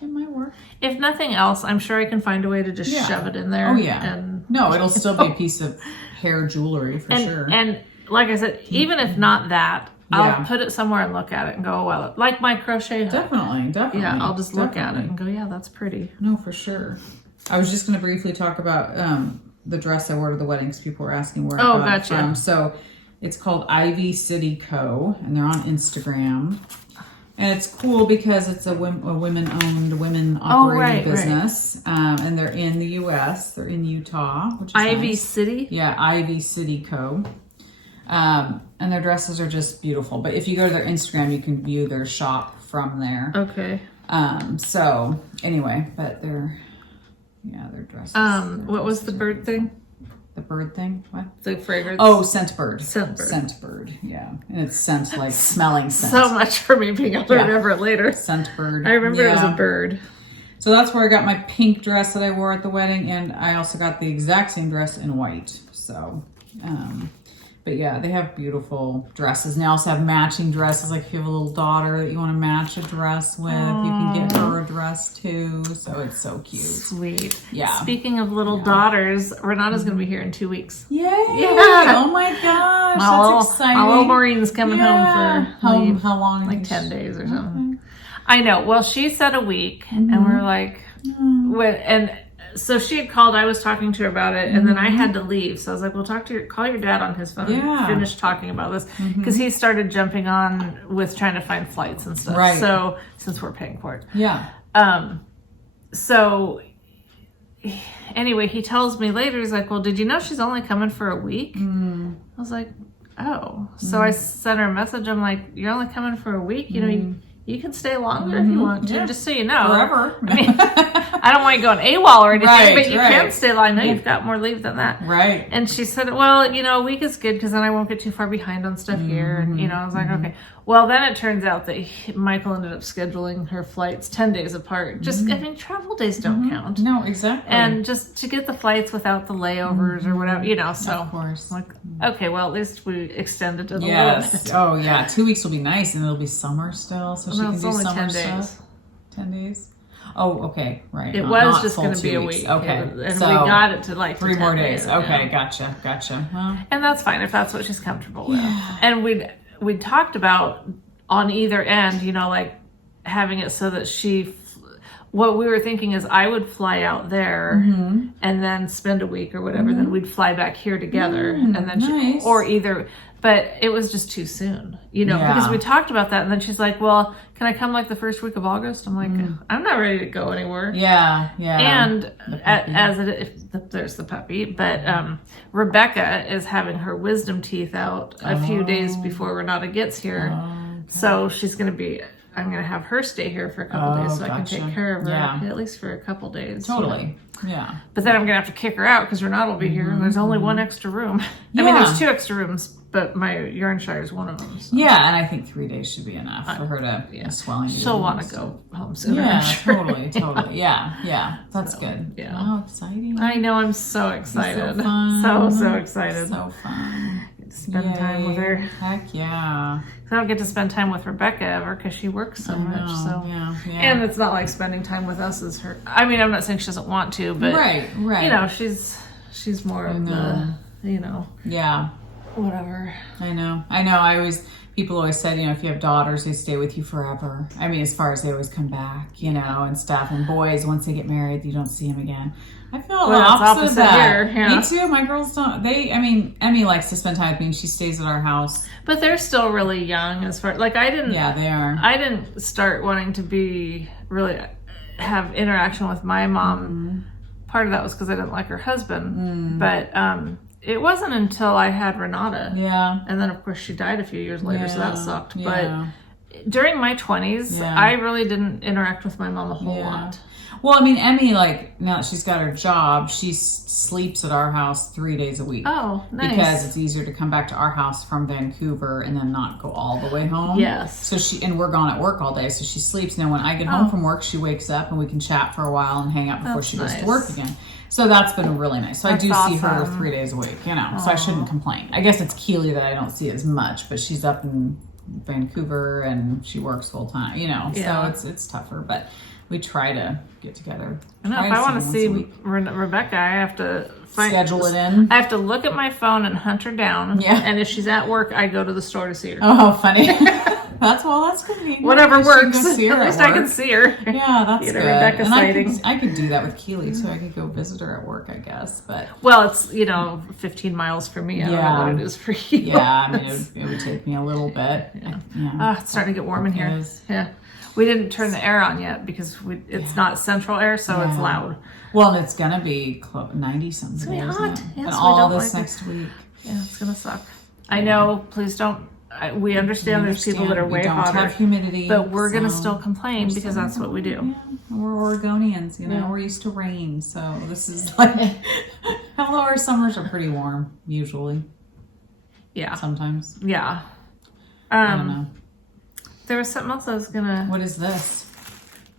it might work. If nothing else, I'm sure I can find a way to just shove it in there. Oh, yeah. And no, it'll still be a piece of hair jewelry for sure. And like I said, even if not that, I'll put it somewhere and look at it and go, well, like my crochet hook. Definitely. Yeah, I'll just look at it and go, yeah, that's pretty. No, for sure. I was just going to briefly talk about the dress I wore to the wedding because people were asking where I got it from. So it's called Ivy City Co. and they're on Instagram. And it's cool because it's a women-owned, women-operated business. Right. And they're in the U.S. They're in Utah, which is Ivy nice. City? Yeah, Ivy City Co. And their dresses are just beautiful. But if you go to their Instagram, you can view their shop from there. Okay. So anyway, but their dresses. What was the bird thing? The bird thing? What? The fragrance? Oh, scent bird. Scent bird. Scent bird, yeah. And it's scent, like smelling scent. So much for me being able to remember it later. Scent bird. I remember it was a bird. So that's where I got my pink dress that I wore at the wedding, and I also got the exact same dress in white. So, but yeah, they have beautiful dresses. And they also have matching dresses. Like if you have a little daughter that you want to match a dress with, you can get her a dress too. So it's so cute. Sweet. Yeah. Speaking of little daughters, Renata's going to be here in 2 weeks. Yay! Yeah. Oh my gosh, that's exciting. My little Maureen's coming home for leave. How long? Like 10 days or something. Okay. I know. Well, she said a week, and we were like, so she had called, I was talking to her about it, and then I had to leave. So I was like, well, call your dad on his phone and finish talking about this. Because he started jumping on with trying to find flights and stuff. Right. So, since we're paying for it. Yeah. So, anyway, he tells me later, he's like, well, did you know she's only coming for a week? I was like, oh. So I sent her a message. I'm like, you're only coming for a week? You know, you can stay longer if you want to, just so you know. Forever. I mean, I don't want you going AWOL or anything, but you can stay long. I know you've got more leave than that. Right. And she said, well, you know, a week is good because then I won't get too far behind on stuff here. And, you know, I was like, okay. Well, then it turns out that Michael ended up scheduling her flights 10 days apart. Just, I mean, travel days don't count. No, exactly. And just to get the flights without the layovers or whatever, you know, so. Of course. Like, okay, well, at least we extended it a little bit. Yes. Oh, yeah. 2 weeks will be nice, and it'll be summer still, so she can do only summer 10 days. stuff. 10 days? Oh, okay. Right. It was just going to be a week. Okay. And so we got it to like 3 more 10 days. Okay, gotcha. Well, and that's fine if that's what she's comfortable with. And we'd talked about on either end, you know, like having it so that what we were thinking is I would fly out there and then spend a week or whatever, then we'd fly back here together and then but it was just too soon, you know, because we talked about that and then she's like, well, can I come like the first week of August? I'm like, I'm not ready to go anywhere. Yeah. And there's the puppy, but Rebecca is having her wisdom teeth out a few days before Renata gets here. So I'm going to have her stay here for a couple days so I can take care of her at least for a couple days. Totally. Yeah. But then I'm going to have to kick her out because Renata will be here and there's only one extra room. I mean, there's 2 extra rooms, but my yarn shire is one of them. So. Yeah, and I think 3 days should be enough for her to swelling. She'll want to go home soon. Yeah, sure. totally. Yeah. That's good. Yeah. Wow, exciting. I know, I'm so excited. So fun. So excited. So fun. Spend time with her. Heck yeah. I don't get to spend time with Rebecca ever because she works so much. So and it's not like spending time with us is her. I mean, I'm not saying she doesn't want to, but right. You know, she's more of the, you know. Yeah. Whatever. I know. I always people always said, you know, if you have daughters, they stay with you forever. I mean, as far as they always come back, you know, and stuff. And boys, once they get married, you don't see them again. I feel the opposite of that. Here, yeah. Me too. My girls don't. Emmy likes to spend time with me, and she stays at our house. But they're still really young as far like I didn't. Yeah, they are. I didn't start wanting to be really have interaction with my mom. Mm-hmm. Part of that was because I didn't like her husband, but it wasn't until I had Renata. Yeah. And then of course she died a few years later, so that sucked. Yeah. But during my 20s, I really didn't interact with my mom a whole lot. Well, I mean, Emmy, like, now that she's got her job, she sleeps at our house 3 days a week. Oh, nice. Because it's easier to come back to our house from Vancouver and then not go all the way home. Yes. So and we're gone at work all day, so she sleeps. And then when I get home from work, she wakes up and we can chat for a while and hang out before she goes to work again. So that's been really nice. So I do see her 3 days a week, you know, so I shouldn't complain. I guess it's Keely that I don't see as much, but she's up in Vancouver and she works full time, you know, so it's tougher, but we try to get together. I know if I want to see Rebecca, I have to schedule it in. I have to look at my phone and hunt her down. Yeah. And if she's at work, I go to the store to see her. Oh, funny. That's convenient. Whatever works. At least I can see her. Yeah, that's good. Rebecca sighting. I could do that with Keely too. I could go visit her at work, I guess. But it's 15 miles for me. I don't know what it is for you. Yeah, I mean it would take me a little bit. Yeah. It's starting to get warm in here. Yeah. We didn't turn the air on yet because it's not central air, so it's loud. Well, and it's gonna be 90 something. It's gonna be hot. Yes, and all this next week. Yeah, it's gonna suck. I know. Please don't. We understand there's people that are way hotter. Have humidity, but we're gonna still complain because that's what we do. Yeah. We're Oregonians, you know. We're used to rain, so this is like. Although our summers are pretty warm usually. Yeah. Sometimes. Yeah. I don't know. There was something else I was gonna. What is this?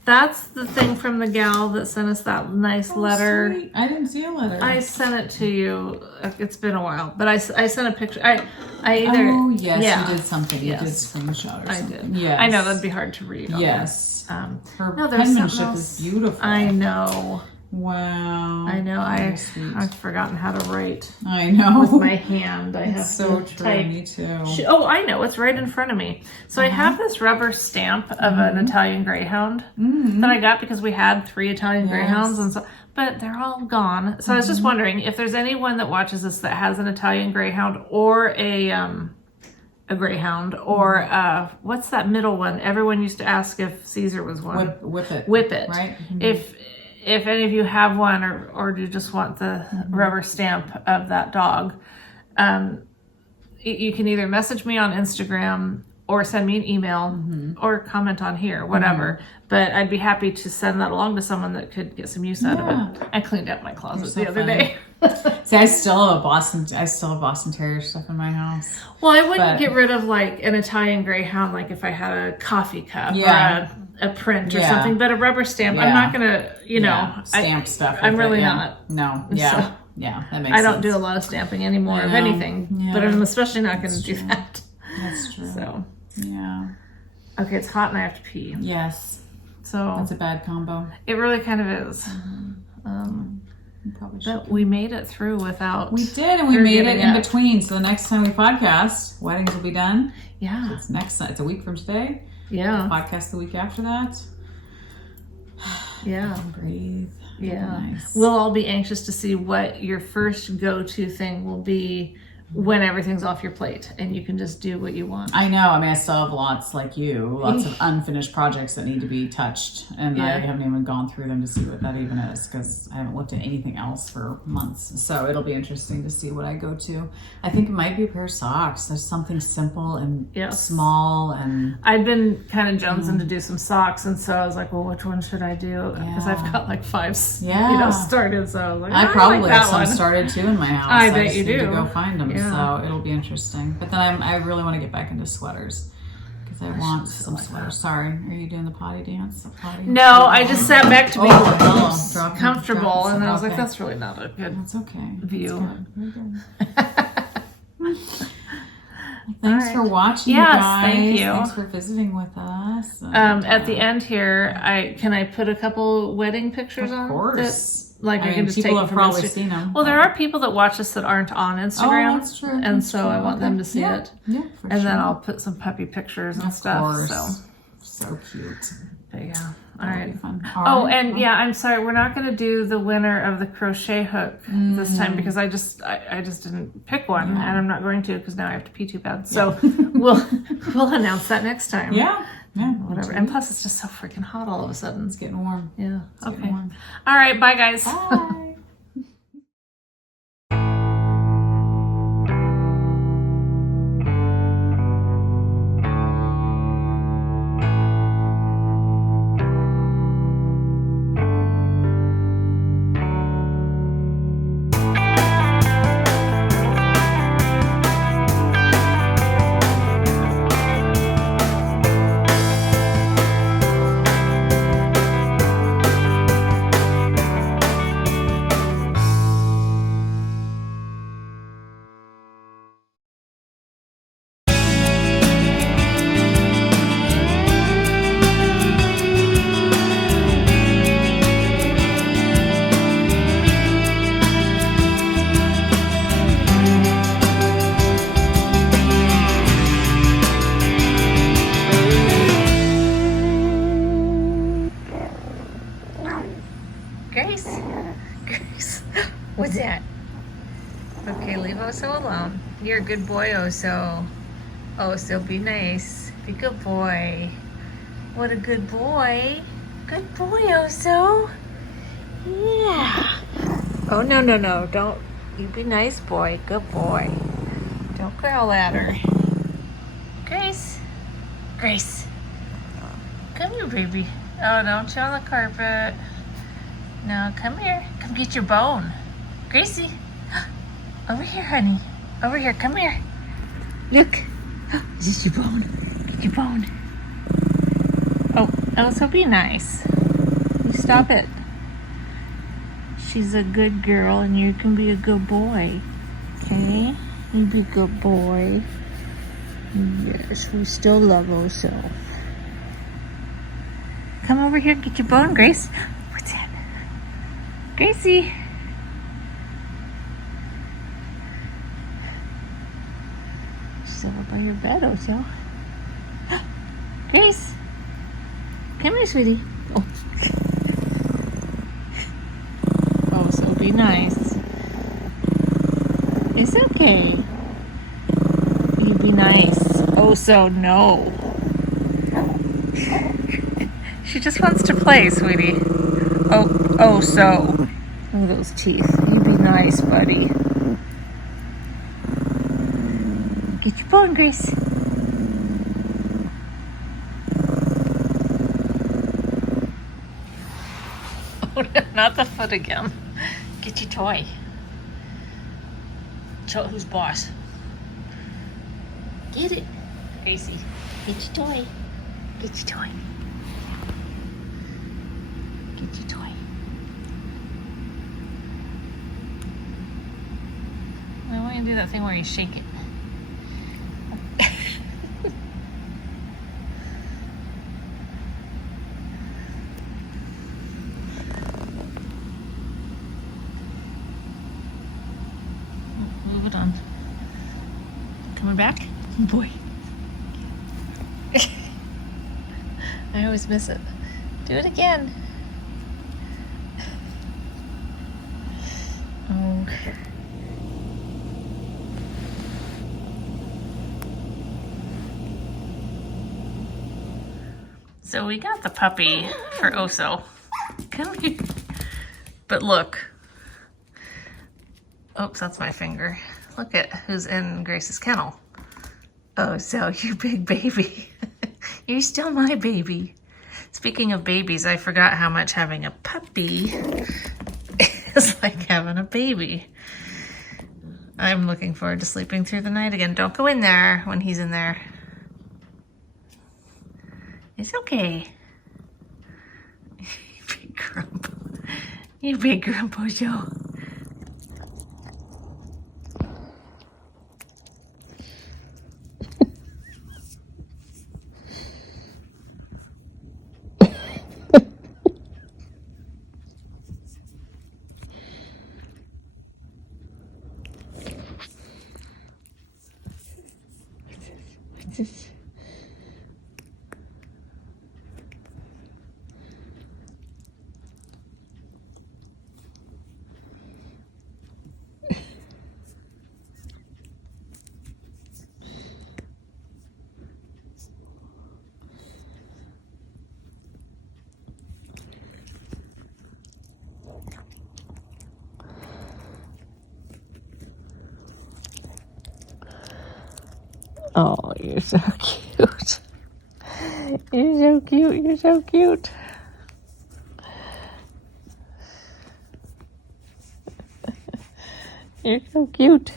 That's the thing from the gal that sent us that nice letter. Sweet. I didn't see a letter. I sent it to you. It's been a while, but I sent a picture. I either. Oh yes, you did something. You did screenshot or something. I did. Yes. I know that'd be hard to read. Yes. Her penmanship is beautiful. I know. Wow. I know. I've forgotten how to write. I know. With my hand. I have so to true. type. Me too. I know. It's right in front of me. So I have this rubber stamp of an Italian Greyhound that I got because we had 3 Italian Greyhounds, and but they're all gone. So I was just wondering if there's anyone that watches this that has an Italian Greyhound or a Greyhound or what's that middle one? Everyone used to ask if Caesar was one. Whippet. Right. Mm-hmm. If any of you have one or do just want the rubber stamp of that dog, you can either message me on Instagram or send me an email or comment on here, whatever. But I'd be happy to send that along to someone that could get some use out of it. I cleaned up my closet the other day. See, I still have Boston Terrier stuff in my house. Well, I wouldn't get rid of like an Italian Greyhound, like if I had a coffee cup or a print or something, but a rubber stamp. I'm not gonna, stamp stuff. I'm really not. No. Yeah. So, that makes sense. I don't do a lot of stamping anymore of anything, but I'm especially not going to do that. That's true. So okay, it's hot and I have to pee. Yes. So that's a bad combo. It really kind of is. But we made it through without. We did, and we made it in between. So the next time we podcast, weddings will be done. Yeah. It's a week from today. Yeah. Podcast the week after that. Yeah. Breathe. Yeah. Nice. We'll all be anxious to see what your first go-to thing will be when everything's off your plate and you can just do what you want. I know. I mean, I still have lots of unfinished projects that need to be touched, and I haven't even gone through them to see what that even is because I haven't looked at anything else for months. So it'll be interesting to see what I go to. I think it might be a pair of socks. There's something simple and small, and I've been kind of jonesing to do some socks, and so I was like, well, which one should I do? Because I've got like 5 started, so I was like, I probably have some started too in my house. I bet you do. Need to go find them. So it'll be interesting. But then I really want to get back into sweaters because I want some sweaters. Sorry, are you doing the potty dance? No, I just sat back to be comfortable, and I was like, that's really not a good view. Very good. Thanks for watching, you guys. Thank you. Thanks for visiting with us. At the end here, can I put a couple wedding pictures on? Of course. like I can just take people them have from probably Instagram. seen them. Well, there are people that watch us that aren't on Instagram. Oh, that's true. And that's so true. I want them to see it. Yeah, for and sure. then I'll put some puppy pictures and stuff. So cute. But yeah. All right. Fun. Oh, and yeah, I'm sorry. We're not going to do the winner of the crochet hook this time because I just didn't pick one, and I'm not going to because now I have to pee too bad. So we'll announce that next time. Yeah. Whatever. And plus, it's just so freaking hot all of a sudden. It's getting warm. Yeah. It's getting warm. All right. Bye, guys. Bye. Grace, what's that? Okay, leave Oso alone. You're a good boy, Oso. Oso, be nice. Be a good boy. What a good boy. Good boy, Oso. Yeah. Oh, no. Don't. You be nice, boy. Good boy. Don't growl at her. Grace. Come here, baby. Oh, don't you on the carpet. No, come here. Come get your bone. Gracie. Over here, honey. Over here. Come here. Look. Is this your bone? Get your bone. Oh, so be nice. You stop it. She's a good girl and you can be a good boy. Okay? You be a good boy. Yes, we still love Oso. Come over here and get your bone, Grace. What's that? Gracie. She's over by your bed, Oso. Grace. Come here, sweetie. Oh, so be nice. It's okay. You be nice. Oh, so no. She just wants to play, sweetie. Oh, so. Oh, those teeth. You be nice, buddy. Get your bone, Grace. Oh, not the foot again. Get your toy. Show who's boss. Get it, Gracie. Get your toy. Get your toy. Get your toy. I want you to do that thing where you shake it. Move it on. Coming back? Boy. I always miss it. Do it again. Oh. So we got the puppy for Oso. Come here. But look. Oops, that's my finger. Look at who's in Grace's kennel. Oh, so you big baby. You're still my baby. Speaking of babies, I forgot how much having a puppy is like having a baby. I'm looking forward to sleeping through the night again. Don't go in there when he's in there. It's okay. You big grump. You big grump, Oso. Oh, you're so cute. You're so cute. You're so cute. You're so cute.